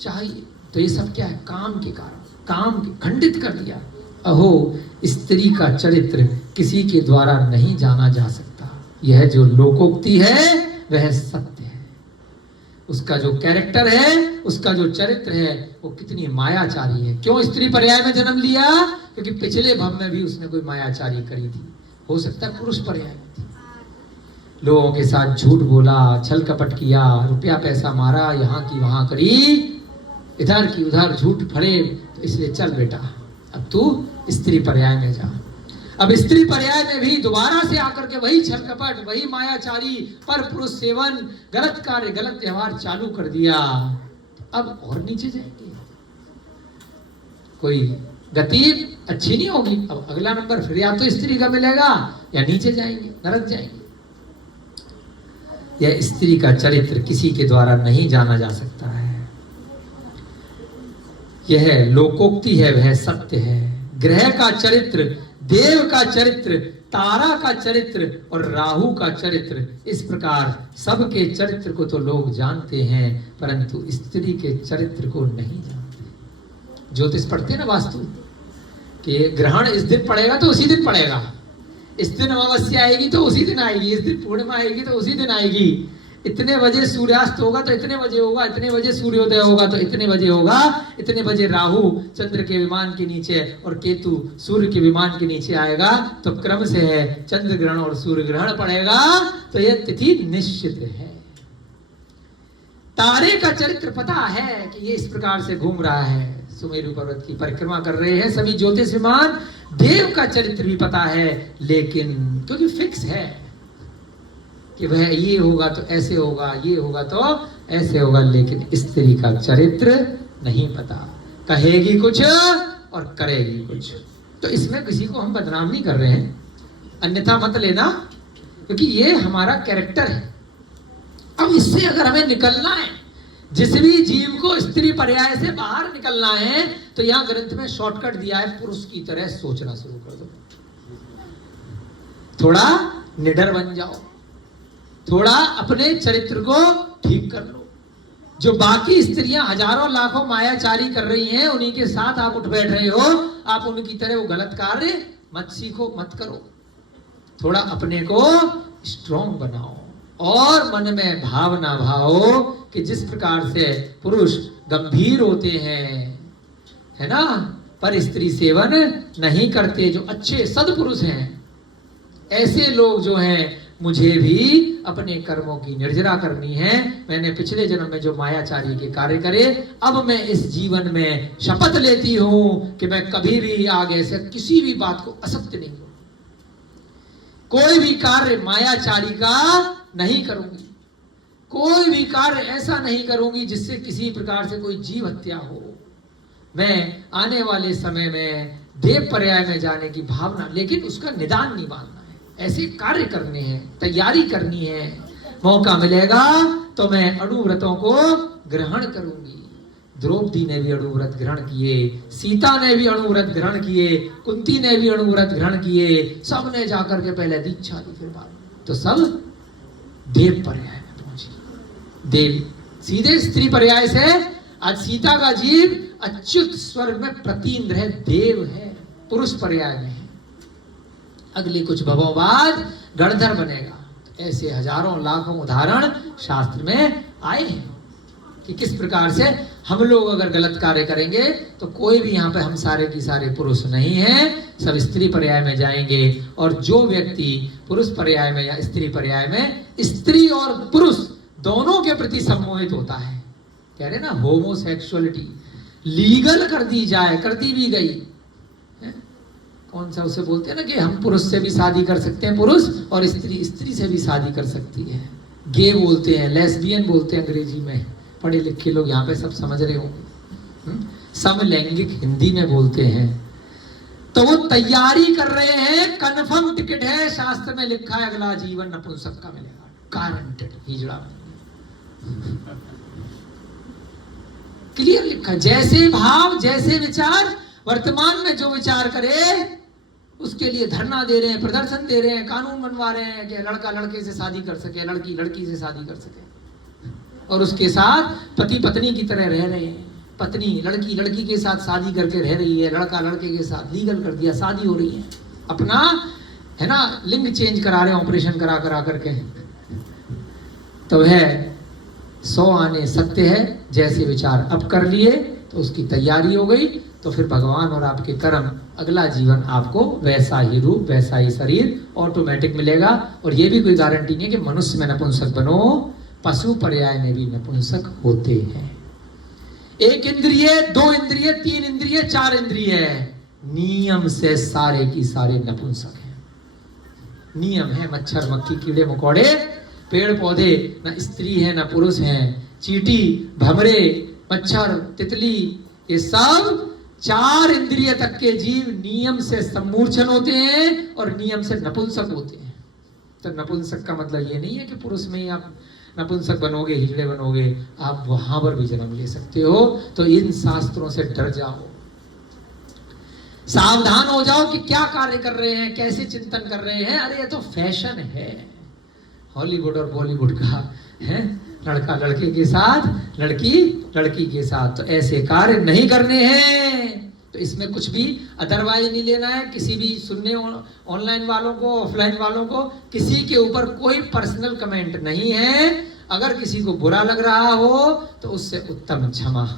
चाहिए। तो ये सब क्या है? काम के कारण, काम के खंडित कर दिया। अहो, स्त्री का चरित्र किसी के द्वारा नहीं जाना जा सकता। यह जो लोकोक्ति है वह सत्य है। उसका जो कैरेक्टर है, उसका जो चरित्र है, वो कितनी मायाचारी है। क्यों स्त्री पर्याय में जन्म लिया? क्योंकि पिछले भव में भी उसने कोई मायाचारी करी थी। हो सकता है पुरुष पर्याय में थी, लोगों के साथ झूठ बोला, छल कपट किया, रुपया पैसा मारा, यहाँ की वहां करी, इधर की उधर झूठ फड़े, तो इसलिए चल बेटा अब तू स्त्री पर्याय में जा। अब स्त्री पर्याय में भी दोबारा से आकर के वही छल कपट, वही मायाचारी, पर पुरुष सेवन, गलत कार्य, गलत व्यवहार चालू कर दिया। अब और नीचे जाएंगे, कोई गति अच्छी नहीं होगी। अब अगला नंबर फिर या तो स्त्री का मिलेगा या नीचे जाएंगे, नरक जाएंगे। यह स्त्री का चरित्र किसी के द्वारा नहीं जाना जा सकता है। यह लोकोक्ति है, वह सत्य है। ग्रह का चरित्र, देव का चरित्र, तारा का चरित्र और राहु का चरित्र, इस प्रकार सबके चरित्र को तो लोग जानते हैं, परंतु स्त्री के चरित्र को नहीं जानते। ज्योतिष पढ़ते ना, वास्तु कि ग्रहण इस दिन पड़ेगा तो उसी दिन पड़ेगा, इस दिन अमावस्या आएगी तो उसी दिन आएगी, इस दिन पूर्णिमा आएगी तो उसी दिन आएगी, इतने बजे सूर्यास्त होगा तो इतने बजे होगा, इतने बजे सूर्योदय होगा तो इतने बजे होगा, इतने बजे राहु चंद्र के विमान के नीचे और केतु सूर्य के विमान के नीचे आएगा, तो क्रम से है चंद्र ग्रहण और सूर्य ग्रहण पड़ेगा, तो यह तिथि निश्चित है। तारे का चरित्र पता है कि ये इस प्रकार से घूम रहा है, सुमेरु पर्वत की परिक्रमा कर रहे हैं सभी ज्योतिष विमान। देव का चरित्र भी पता है, लेकिन क्योंकि फिक्स है कि वह ये होगा तो ऐसे होगा, ये होगा तो ऐसे होगा, लेकिन स्त्री का चरित्र नहीं पता, कहेगी कुछ और करेगी कुछ। तो इसमें किसी को हम बदनाम नहीं कर रहे हैं, अन्यथा मत लेना, क्योंकि ये हमारा कैरेक्टर है। अब इससे अगर हमें निकलना है, जिस भी जीव को स्त्री पर्याय से बाहर निकलना है, तो यहां ग्रंथ में शॉर्टकट दिया है, पुरुष की तरह सोचना शुरू कर दो, थोड़ा निडर बन जाओ, थोड़ा अपने चरित्र को ठीक कर लो। जो बाकी स्त्रियां हजारों लाखों मायाचारी कर रही हैं, उन्हीं के साथ आप उठ बैठ रहे हो, आप उनकी तरह वो गलत कार्य मत सीखो, मत करो। थोड़ा अपने को स्ट्रॉन्ग बनाओ और मन में भावना भाओ कि जिस प्रकार से पुरुष गंभीर होते हैं, है ना, पर स्त्री सेवन नहीं करते, जो अच्छे सद्पुरुष हैं, ऐसे लोग जो हैं, मुझे भी अपने कर्मों की निर्जरा करनी है। मैंने पिछले जन्म में जो मायाचारी के कार्य करे, अब मैं इस जीवन में शपथ लेती हूं कि मैं कभी भी आगे से किसी भी बात को असत्य नहीं करूंगी, कोई भी कार्य मायाचारी का नहीं करूंगी, कोई भी कार्य ऐसा नहीं करूंगी जिससे किसी प्रकार से कोई जीव हत्या हो। मैं आने वाले समय में देव पर्याय में जाने की भावना, लेकिन उसका निदान नहीं मानना है, ऐसे कार्य करने हैं, तैयारी करनी है। मौका मिलेगा तो मैं अणुव्रतों को ग्रहण करूंगी। द्रौपदी ने भी अणुव्रत ग्रहण किए, सीता ने भी अणुव्रत ग्रहण किए, कुंती ने भी अणुव्रत ग्रहण किए, सब ने जाकर के पहले दीक्षा दी, फिर बाद में तो सब देव पर्याय में पहुंची। देव सीधे स्त्री पर्याय से आज सीता का जीव अच्युत स्वर्ग में प्रतीन्द्र है, देव है, पुरुष पर्याय में है। अगले कुछ भवों बाद गणधर बनेगा। ऐसे हजारों लाखों उदाहरण शास्त्र में आए हैं कि किस प्रकार से हम लोग अगर गलत कार्य करेंगे तो कोई भी यहाँ पे हम सारे की सारे पुरुष नहीं हैं, सब स्त्री पर्याय में जाएंगे। और जो व्यक्ति पुरुष पर्याय में या स्त्री पर्याय में स्त्री और पुरुष दोनों के प्रति सम्मोहित होता है, कह रहे ना होमोसेक्सुअलिटी लीगल कर दी जाए, कर दी भी गई है? कौन सा उसे बोलते हैं ना कि हम पुरुष से भी शादी कर सकते हैं, पुरुष और स्त्री स्त्री से भी शादी कर सकती है। गे बोलते हैं, लेस्बियन बोलते हैं अंग्रेजी में, पढ़े लिखे लोग यहाँ पे सब समझ रहे होंगे। समलैंगिक हिंदी में बोलते हैं। तो वो तैयारी कर रहे हैं, कन्फर्म टिकट है, शास्त्र में लिखा है अगला जीवन नपुंसक का मिलेगा, गारंटेड, हिजड़ा क्लियर लिखा। जैसे भाव जैसे विचार, वर्तमान में जो विचार करे उसके लिए धरना दे रहे हैं, प्रदर्शन दे रहे हैं, कानून बनवा रहे हैं कि लड़का लड़के से शादी कर सके, लड़की लड़की से शादी कर सके, और उसके साथ पति पत्नी की तरह रह रहे हैं। पत्नी लड़की लड़की के साथ शादी करके रह रही है, लड़का लड़के के साथ लीगल कर दिया, शादी हो रही है, अपना है ना लिंग चेंज करा रहे हैं, ऑपरेशन करा करा करके। तो वह 100 आने सत्य है, जैसे विचार अब कर लिए तो उसकी तैयारी हो गई, तो फिर भगवान और आपके कर्म, अगला जीवन आपको वैसा ही रूप वैसा ही शरीर ऑटोमेटिक मिलेगा। और ये भी कोई गारंटी नहीं है कि मनुष्य में नपुंसक बनो, पशु पर्याय में भी नपुंसक होते हैं। 1 इंद्रिय, 2 इंद्रिय, 3 इंद्रिय, 4 इंद्रिय, नियम से सारे की सारे नपुंसक हैं। नियम है, मच्छर मक्खी कीड़े मकोड़े पेड़ पौधे, न स्त्री है न पुरुष हैं, चींटी भमरे मच्छर तितली, ये सब 4 इंद्रिय तक के जीव नियम से सम्मूर्छन होते हैं और नियम से नपुंसक होते हैं। तो नपुंसक का मतलब ये नहीं है कि पुरुष में ही आप नपुंसक बनोगे, हिजड़े बनोगे, आप वहां पर भी जन्म ले सकते हो। तो इन शास्त्रों से डर जाओ, सावधान हो जाओ कि क्या कार्य कर रहे हैं, कैसे चिंतन कर रहे हैं। अरे ये तो फैशन है हॉलीवुड और बॉलीवुड का, है लड़का लड़के के साथ, लड़की लड़की के साथ, तो ऐसे कार्य नहीं करने हैं। तो इसमें कुछ भी अदरवाइज नहीं लेना है। किसी भी सुनने ऑनलाइन वालों को, ऑफलाइन वालों को, किसी के ऊपर कोई पर्सनल कमेंट नहीं है। अगर किसी को बुरा लग रहा हो तो उससे उत्तम क्षमा।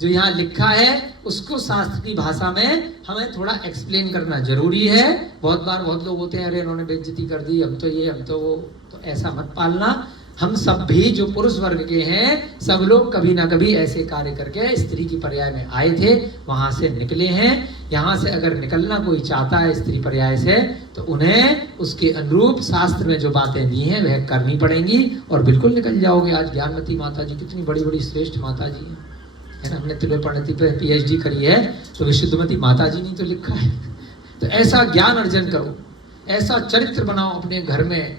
जो यहाँ लिखा है उसको शास्त्र की भाषा में हमें थोड़ा एक्सप्लेन करना जरूरी है। बहुत बार बहुत लोग होते हैं, अरे इन्होंने बेइज्जती कर दी, अब तो ये, अब तो वो, तो ऐसा मत पालना। हम सब भी जो पुरुष वर्ग के हैं, सब लोग कभी ना कभी ऐसे कार्य करके स्त्री की पर्याय में आए थे, वहां से निकले हैं। यहाँ से अगर निकलना कोई चाहता है स्त्री पर्याय से, तो उन्हें उसके अनुरूप शास्त्र में जो बातें दी हैं वह करनी पड़ेंगी और बिल्कुल निकल जाओगे। आज ज्ञानमती माता जी कितनी बड़ी बड़ी श्रेष्ठ माता जी है ना, हमने त्रिवे परिणति पे PhD करी है, तो विशुद्धमती माता जी ने तो लिखा है। तो ऐसा ज्ञान अर्जन करो, ऐसा चरित्र बनाओ अपने घर में,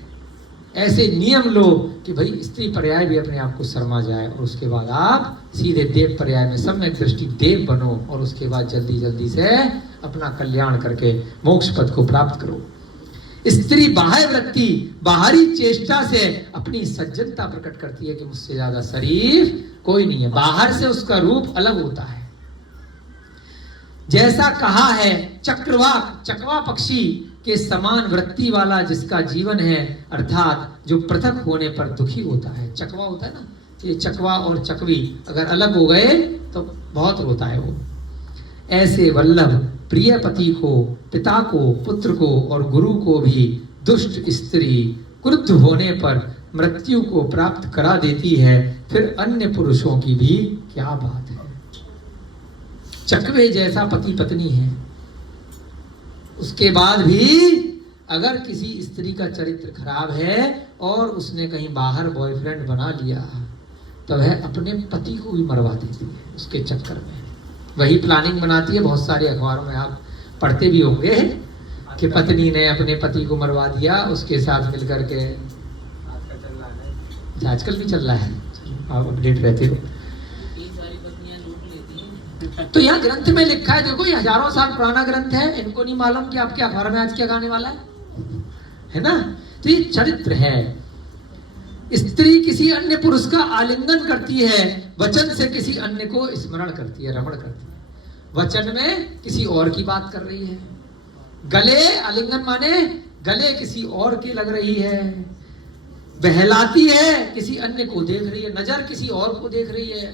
ऐसे नियम लो कि भाई स्त्री पर्याय भी अपने आप को शर्मा जाए, और उसके बाद आप सीधे देव पर्याय में सम्यक दृष्टि देव बनो, और उसके बाद जल्दी जल्दी से अपना कल्याण करके मोक्ष पद को प्राप्त करो। स्त्री बाह्य वृत्ति, बाहरी चेष्टा से अपनी सज्जनता प्रकट करती है कि मुझसे ज्यादा शरीफ कोई नहीं है। बाहर से उसका रूप अलग होता है। जैसा कहा है, चक्रवाक, चकवा पक्षी के समान वृत्ति वाला जिसका जीवन है, अर्थात जो पृथक होने पर दुखी होता है। चकवा होता है ना, ये चकवा और चकवी अगर अलग हो गए तो बहुत रोता है वो। ऐसे वल्लभ प्रिय पति को, पिता को, पुत्र को और गुरु को भी दुष्ट स्त्री क्रुद्ध होने पर मृत्यु को प्राप्त करा देती है, फिर अन्य पुरुषों की भी क्या बात है। चकवे जैसा पति पत्नी है, उसके बाद भी अगर किसी स्त्री का चरित्र खराब है और उसने कहीं बाहर बॉयफ्रेंड बना लिया, तो वह अपने पति को भी मरवा देती है उसके चक्कर में। वही प्लानिंग बनाती है। बहुत सारे अखबारों में आप पढ़ते भी होंगे कि पत्नी ने अपने पति को मरवा दिया उसके साथ मिलकर के। आजकल भी चल रहा है, आप अपडेट रहते हो। तो यहाँ ग्रंथ में लिखा है, देखो ये हजारों साल पुराना ग्रंथ है, इनको नहीं मालूम कि आपके अखबार में आज क्या गाने वाला है ना। तो ये चरित्र है। स्त्री किसी अन्य पुरुष का आलिंगन करती है, वचन से किसी अन्य को स्मरण करती है, रमण करती है। वचन में किसी और की बात कर रही है, गले, आलिंगन माने गले किसी और की लग रही है, बहलाती है किसी अन्य को देख रही है, नजर किसी और को देख रही है,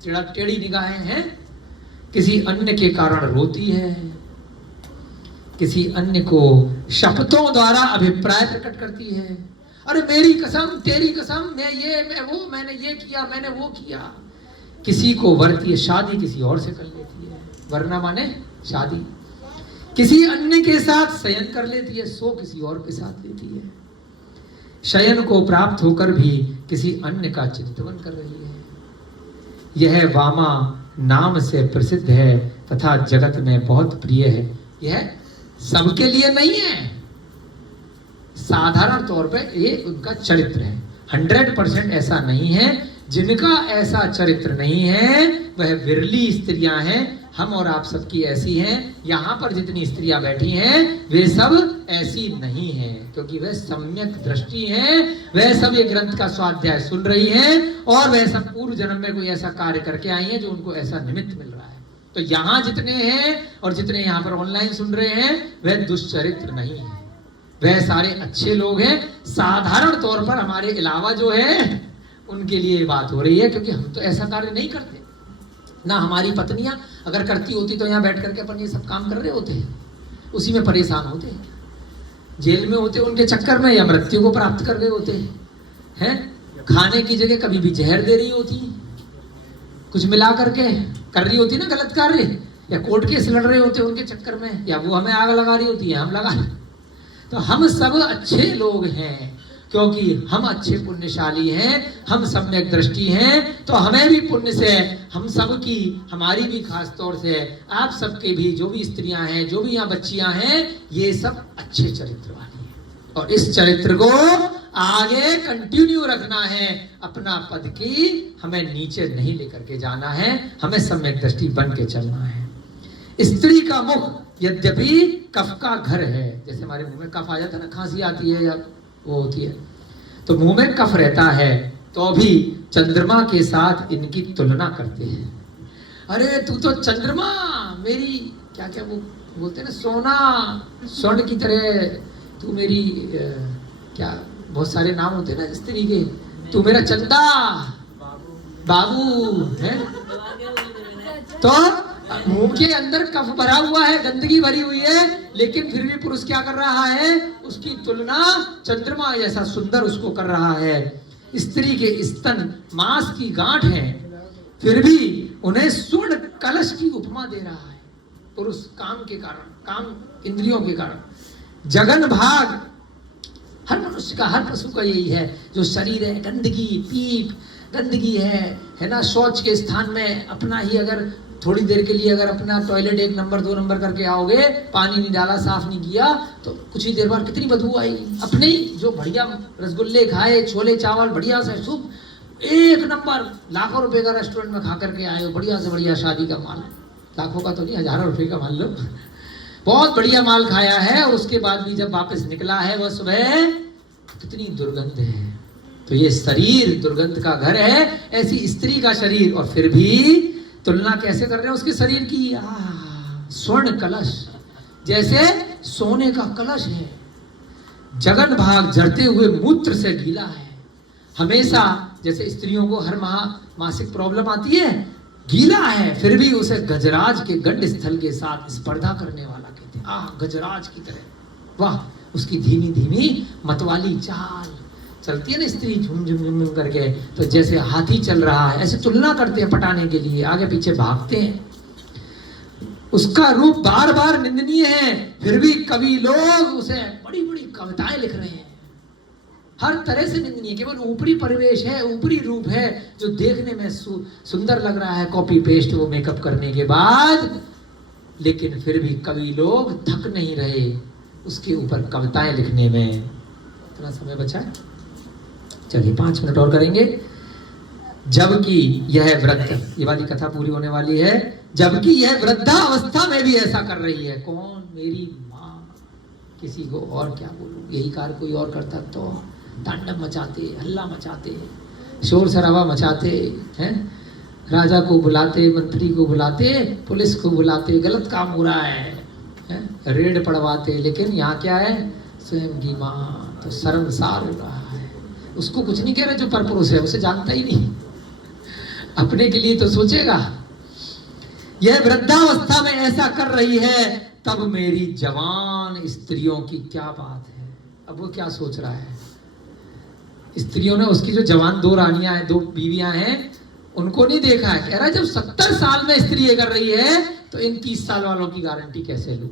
टेढ़ी निगाहें हैं, किसी अन्य के कारण रोती है, किसी अन्य को शपथों द्वारा अभिप्राय प्रकट करती है। अरे मेरी कसम, तेरी कसम, मैं वो, मैंने ये किया, मैंने वो किया। किसी को वरती है, शादी किसी और से कर लेती है, वरना माने शादी। किसी अन्य के साथ शयन कर लेती है, सो किसी और के साथ लेती है। शयन को प्राप्त होकर भी किसी अन्य का चिंतन कर रही है। यह वामा नाम से प्रसिद्ध है तथा जगत में बहुत प्रिय है। यह सबके लिए नहीं है, साधारण तौर पे ये उनका चरित्र है। 100% ऐसा नहीं है। जिनका ऐसा चरित्र नहीं है वह विरली स्त्रियां हैं। हम और आप सबकी ऐसी हैं। यहाँ पर जितनी स्त्रियां बैठी हैं वे सब ऐसी नहीं हैं, क्योंकि वह सम्यक दृष्टि हैं। वह सब ये ग्रंथ का स्वाध्याय सुन रही हैं और वह सब पूर्व जन्म में कोई ऐसा कार्य करके आई हैं जो उनको ऐसा निमित्त मिल रहा है। तो यहाँ जितने हैं और जितने यहाँ पर ऑनलाइन सुन रहे हैं वह दुष्चरित्र नहीं है, वह सारे अच्छे लोग हैं। साधारण तौर पर हमारे अलावा जो है उनके लिए बात हो रही है, क्योंकि हम तो ऐसा कार्य नहीं करते ना। हमारी पत्नियां अगर करती होती तो यहाँ बैठ करके अपन ये सब काम कर रहे होते हैं, उसी में परेशान होते हैं, जेल में होते उनके चक्कर में, या मृत्यु को प्राप्त कर रहे होते हैं। खाने की जगह कभी भी जहर दे रही होती, कुछ मिला करके कर रही होती ना गलत कार्य, या कोर्ट केस लड़ रहे होते उनके चक्कर में, या वो हमें आग लगा रही होती है, हम लगा। तो हम सब अच्छे लोग हैं क्योंकि हम अच्छे पुण्यशाली हैं, हम सम्यक दृष्टि हैं। तो हमें भी पुण्य से, हम सब की, हमारी भी खास तौर से, आप सबके भी, जो भी स्त्रियां हैं, जो भी यहाँ बच्चियां हैं, ये सब अच्छे चरित्र वाली हैं। और इस चरित्र को आगे कंटिन्यू रखना है। अपना पद की हमें नीचे नहीं लेकर के जाना है, हमें सम्यक दृष्टि बन के चलना है। स्त्री का मुख यद्यपि कफ का घर है, जैसे हमारे मुंह में कफ आ जाता है ना, खांसी आती है या वो होती है, तो मुंह में कफ रहता है, तो भी चंद्रमा के साथ इनकी तुलना करते हैं। अरे तू तो चंद्रमा, मेरी क्या क्या वो बोलते हैं ना, सोना स्वर्ण की तरह, तू मेरी क्या बहुत सारे नाम होते हैं ना स्त्री के, तू मेरा चंदा बाबू है। तो मुंह के अंदर कफ भरा हुआ है, गंदगी भरी हुई है, लेकिन फिर भी पुरुष क्या कर रहा है, उसकी तुलना चंद्रमा जैसा सुंदर उसको कर रहा है। स्त्री के स्तन मांस की गांठ है, फिर भी उन्हें स्वर्ण कलश की उपमा दे रहा है। पुरुष काम के कारण, काम इंद्रियों के कारण। जगन भाग हर मनुष्य का, हर पशु का यही है। जो शरीर है, गंदगी, पीप गंदगी है ना। शौच के स्थान में अपना ही अगर थोड़ी देर के लिए अगर अपना टॉयलेट 1 नंबर 2 नंबर करके आओगे, पानी नहीं डाला, साफ नहीं किया, तो कुछ ही देर बाद कितनी बदबू आएगी। अपने ही जो बढ़िया रसगुल्ले खाए, छोले चावल बढ़िया से सूप 1 नंबर, लाखों रुपए का रेस्टोरेंट में खा करके आए हो, बढ़िया से बढ़िया शादी का माल, लाखों का तो नहीं, हजारों रुपए का मान लो, बहुत बढ़िया माल खाया है, और उसके बाद भी जब वापस निकला है वह सुबह, कितनी दुर्गंध है। तो ये शरीर दुर्गंध का घर है, ऐसी स्त्री का शरीर। और फिर भी तुलना कैसे कर रहे हैं उसके शरीर की, स्वर्ण कलश, जैसे सोने का कलश है। जगन भाग जड़ते हुए मूत्र से गीला है। हमेशा जैसे स्त्रियों को हर मासिक प्रॉब्लम आती है, गीला है, फिर भी उसे गजराज के गंड स्थल के साथ स्पर्धा करने वाला कहते हैं। गजराज की तरह, वाह, उसकी धीमी धीमी मतवाली चाल चलती है ना स्त्री, झुम झुम झुम झुम करके, तो जैसे हाथी चल रहा है, ऐसे तुलना करते हैं पटाने के लिए, आगे पीछे भागते हैं। उसका रूप बार बार निंदनीय है, फिर भी कवि लोग उसे बड़ी बड़ी कविताएं लिख रहे हैं। हर तरह से निंदनीय, केवल ऊपरी परिवेश है, ऊपरी रूप है जो देखने में सुंदर लग रहा है, कॉपी पेस्ट वो मेकअप करने के बाद, लेकिन फिर भी कवि लोग थक नहीं रहे उसके ऊपर कविताएं लिखने में। इतना समय बचा है, चलिए 5 मिनट और करेंगे। जबकि यह वृद्ध, ये वाली कथा पूरी होने वाली है। जबकि यह वृद्धावस्था में भी ऐसा कर रही है। कौन? मेरी माँ। किसी को और क्या बोलूं, यही कार्य कोई और करता तो तांडव मचाते, हल्ला मचाते, शोर शराबा मचाते हैं, राजा को बुलाते, मंत्री को बुलाते, पुलिस को बुलाते, गलत काम हो रहा है, रेड पड़वाते। लेकिन यहाँ क्या है, स्वयं की माँ तो शर्मसार हो रहा है। उसको कुछ नहीं कह रहे जो परपुरुष है, उसे जानता ही नहीं। अपने के लिए तो सोचेगा। यह वृद्धावस्था में ऐसा कर रही है, तब मेरी जवान स्त्रियों की क्या बात है। अब वो क्या सोच रहा है, स्त्रियों ने उसकी जो जवान दो रानियां हैं, दो बीवियां हैं, उनको नहीं देखा है। कह रहा है जब 70 साल में स्त्री ये कर रही है तो इन 30 साल वालों की गारंटी कैसे लूं,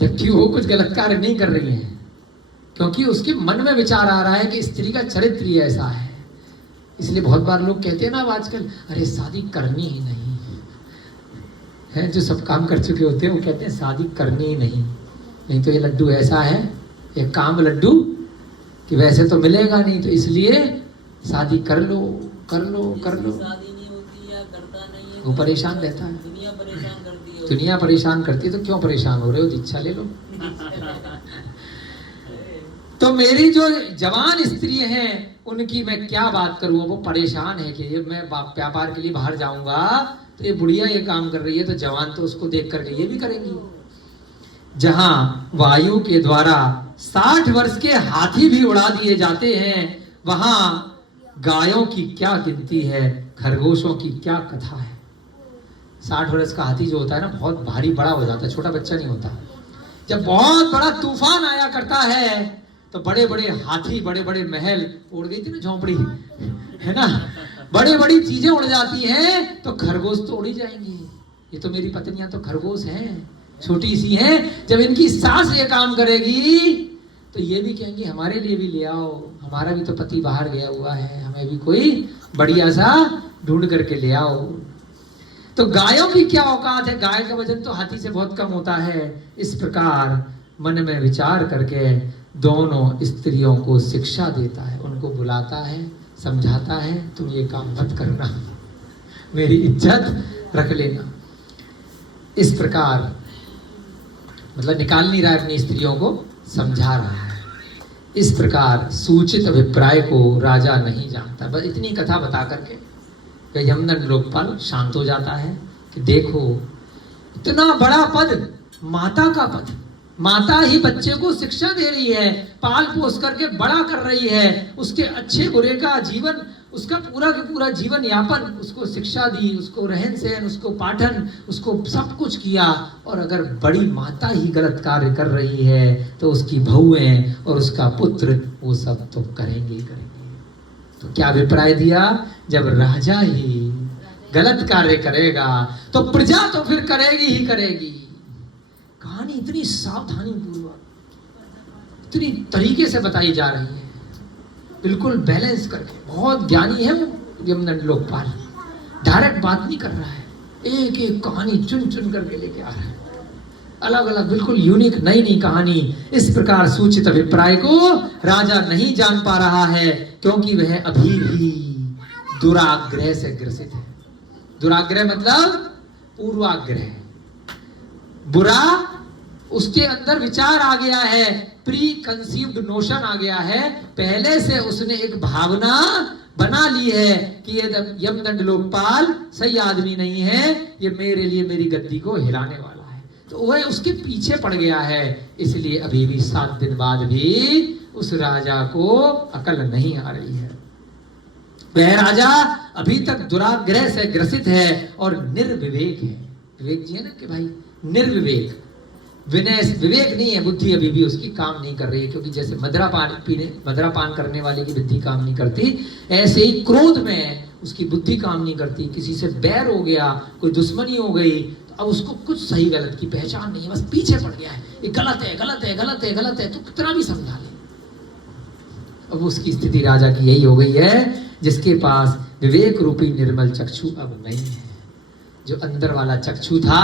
जबकि वो कुछ गलत कार्य नहीं कर रही है। क्योंकि उसके मन में विचार आ रहा है कि स्त्री का चरित्र ही ऐसा है। इसलिए बहुत बार लोग कहते हैं ना अब आजकल, अरे शादी करनी ही नहीं है। जो सब काम कर चुके होते हैं वो कहते हैं शादी करनी ही नहीं तो ये लड्डू ऐसा है, ये काम लड्डू कि वैसे तो मिलेगा नहीं, तो इसलिए शादी कर लो कर लो कर लो। शादी नहीं होती या करता नहीं है, वो परेशान रहता है, दुनिया परेशान करती है। दुनिया परेशान करती है। तो क्यों परेशान हो रहे हो, दीक्षा ले लो। तो मेरी जो जवान स्त्री हैं उनकी मैं क्या बात करूं, वो परेशान है कि ये मैं व्यापार के लिए बाहर जाऊंगा तो ये बुढ़िया ये काम कर रही है, तो जवान तो उसको देख करके ये भी करेंगी। जहां वायु के द्वारा 60 वर्ष के हाथी भी उड़ा दिए जाते हैं, वहां गायों की क्या गिनती है, खरगोशों की क्या कथा है। 60 वर्ष का हाथी जो होता है ना, बहुत भारी बड़ा हो जाता है, छोटा बच्चा नहीं होता। जब बहुत बड़ा तूफान आया करता है तो बड़े बड़े हाथी, बड़े बड़े महल, उड़ गई थी ना झोंपड़ी, है ना, बड़ी बड़ी चीजें उड़ जाती हैं, तो खरगोश तो उड़ी जाएंगी। ये तो मेरी पत्नियां तो खरगोश हैं, छोटी सी हैं। जब इनकी सास ये काम करेगी तो ये भी कहेंगी हमारे लिए भी ले आओ, हमारा भी तो पति बाहर गया हुआ है, हमें भी कोई बढ़िया सा ढूंढ करके ले आओ। तो गायों की क्या औकात है, गाय का वजन तो हाथी से बहुत कम होता है। इस प्रकार मन में विचार करके दोनों स्त्रियों को शिक्षा देता है, उनको बुलाता है, समझाता है, तुम ये काम मत करना, मेरी इज्जत रख लेना। इस प्रकार मतलब निकाल नहीं रहा है, अपनी स्त्रियों को समझा रहा है। इस प्रकार सूचित अभिप्राय को राजा नहीं जानता। बस इतनी कथा बता करके यमदंड लोकपाल शांत हो जाता है कि देखो इतना बड़ा पद, माता का पद, माता ही बच्चे को शिक्षा दे रही है, पाल पोस करके बड़ा कर रही है, उसके अच्छे बुरे का जीवन, उसका पूरा का पूरा जीवन यापन, उसको शिक्षा दी, उसको रहन सहन, उसको पाठन, उसको सब कुछ किया। और अगर बड़ी माता ही गलत कार्य कर रही है तो उसकी बहुएं और उसका पुत्र वो सब तो करेंगे ही करेंगे। तो क्या अभिप्राय दिया, जब राजा ही गलत कार्य करेगा तो प्रजा तो फिर करेगी ही करेगी। कहानी इतनी सावधानी पूर्वक, इतनी तरीके से बताई जा रही है, बिल्कुल बैलेंस करके। बहुत ज्ञानी है वो यमदंड लोकपाल, डायरेक्ट बात नहीं कर रहा है, एक एक कहानी चुन चुन करके लेके आ रहा है, अलग अलग बिल्कुल यूनिक नई नई कहानी। इस प्रकार सूचित अभिप्राय को राजा नहीं जान पा रहा है, क्योंकि वह अभी भी दुराग्रह से ग्रसित है। दुराग्रह मतलब पूर्वाग्रह, बुरा उसके अंदर विचार आ गया है, प्री कंसीव्ड नोशन आ गया है, पहले से उसने एक भावना बना ली है कि ये यमदंड लोकपाल सही आदमी नहीं है, ये मेरे लिए मेरी गद्दी को हिलाने वाला है। तो वह उसके पीछे पड़ गया है। इसलिए अभी भी 7 दिन बाद भी उस राजा को अकल नहीं आ रही है। वह राजा अभी तक दुराग्रह से ग्रसित है और निर्विवेक है। विवेक जी है ना कि भाई निर्विवेक, विनय विवेक नहीं है, बुद्धि अभी भी उसकी काम नहीं कर रही है। क्योंकि जैसे मदिरा पान करने वाले की बुद्धि काम नहीं करती, ऐसे ही क्रोध में उसकी बुद्धि काम नहीं करती। किसी से बैर हो गया, कोई दुश्मनी हो गई, तो अब उसको कुछ सही गलत की पहचान नहीं है, बस पीछे पड़ गया है, ये गलत है गलत है गलत है गलत है, तो कितना भी समझा ले। अब उसकी स्थिति राजा की यही हो गई है, जिसके पास विवेक रूपी निर्मल चक्षु अब नहीं है। जो अंदर वाला चक्षु था,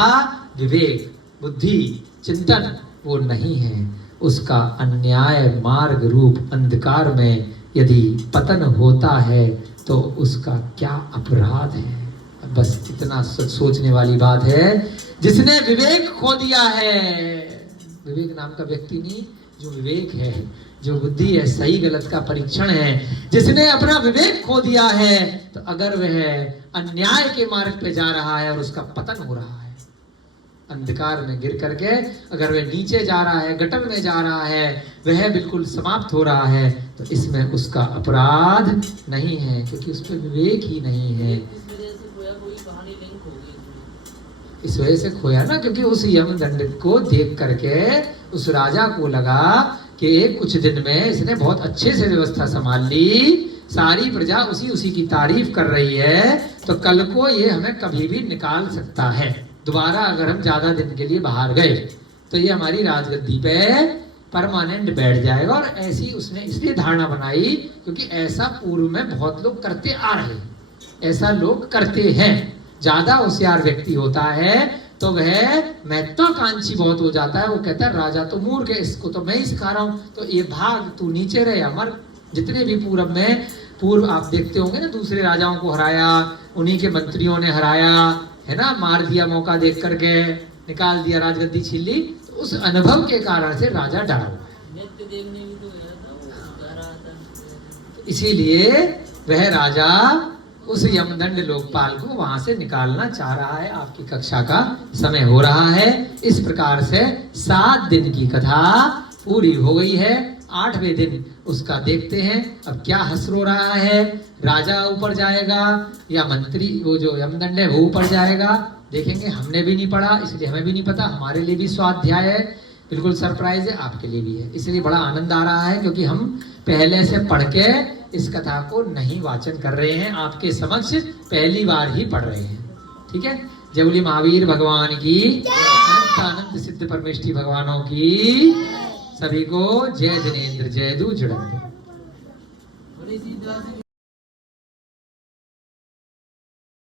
विवेक बुद्धि चिंतन, वो नहीं है। उसका अन्याय मार्ग रूप अंधकार में यदि पतन होता है तो उसका क्या अपराध है। बस इतना सोचने वाली बात है। जिसने विवेक खो दिया है, विवेक नाम का व्यक्ति नहीं, जो विवेक है, जो बुद्धि है, सही गलत का परीक्षण है, जिसने अपना विवेक खो दिया है, तो अगर वह अन्याय के मार्ग पे जा रहा है और उसका पतन हो रहा है, अंधकार में गिर करके अगर वह नीचे जा रहा है, गटर में जा रहा है, वह बिल्कुल समाप्त हो रहा है, तो इसमें उसका अपराध नहीं है, क्योंकि उस पर विवेक ही नहीं है। इस वजह से कोई कोई कहानी लिंक हो गई। इस वजह से खोया ना, क्योंकि उस यमदंड को देख करके उस राजा को लगा कि कुछ दिन में इसने बहुत अच्छे से व्यवस्था संभाल ली, सारी प्रजा उसी की तारीफ कर रही है, तो कल को ये हमें कभी भी निकाल सकता है। दोबारा अगर हम ज्यादा दिन के लिए बाहर गए तो ये हमारी राजगद्दी पे परमानेंट बैठ जाएगा। और ऐसी उसने इसलिए धारणा बनाई क्योंकि ऐसा पूर्व में बहुत लोग करते आ रहे हैं, ऐसा लोग करते हैं। ज्यादा होशियार व्यक्ति होता है तो वह महत्वाकांक्षी बहुत हो जाता है। वो कहता है राजा तो मूर्ख है, इसको तो मैं ही सिखा रहा हूँ, तो ये भाग, तू नीचे रहे, अमर। जितने भी पूर्व आप देखते होंगे ना, दूसरे राजाओं को हराया, उन्हीं के मंत्रियों ने हराया, है ना, मार दिया, मौका देख करके निकाल दिया, राजगद्दी छीन ली। तो उस अनुभव के कारण से राजा डरा हुआ है। नित्य देव ने भी तो गया था, वो कह रहा था। इसीलिए वह राजा उस यमदंड लोकपाल को वहां से निकालना चाह रहा है। आपकी कक्षा का समय हो रहा है। इस प्रकार से 7 दिन की कथा पूरी हो गई है। 8वें दिन उसका देखते हैं अब क्या हश्र हो रहा है। राजा ऊपर जाएगा या मंत्री, वो जो यमदंड है वो ऊपर जाएगा, देखेंगे। हमने भी नहीं पढ़ा, इसलिए हमें भी नहीं पता, हमारे लिए भी स्वाध्याय है, बिल्कुल सरप्राइज है, आपके लिए भी है। इसलिए बड़ा आनंद आ रहा है क्योंकि हम पहले से पढ़ के इस कथा को नहीं वाचन कर रहे हैं, आपके समक्ष पहली बार ही पढ़ रहे हैं। ठीक है। जय बोली महावीर भगवान की, अनंत सिद्ध परमेष्ठी भगवानों की, सभी को जय जिनेन्द्र जय दू जड़ंत। बड़ी सी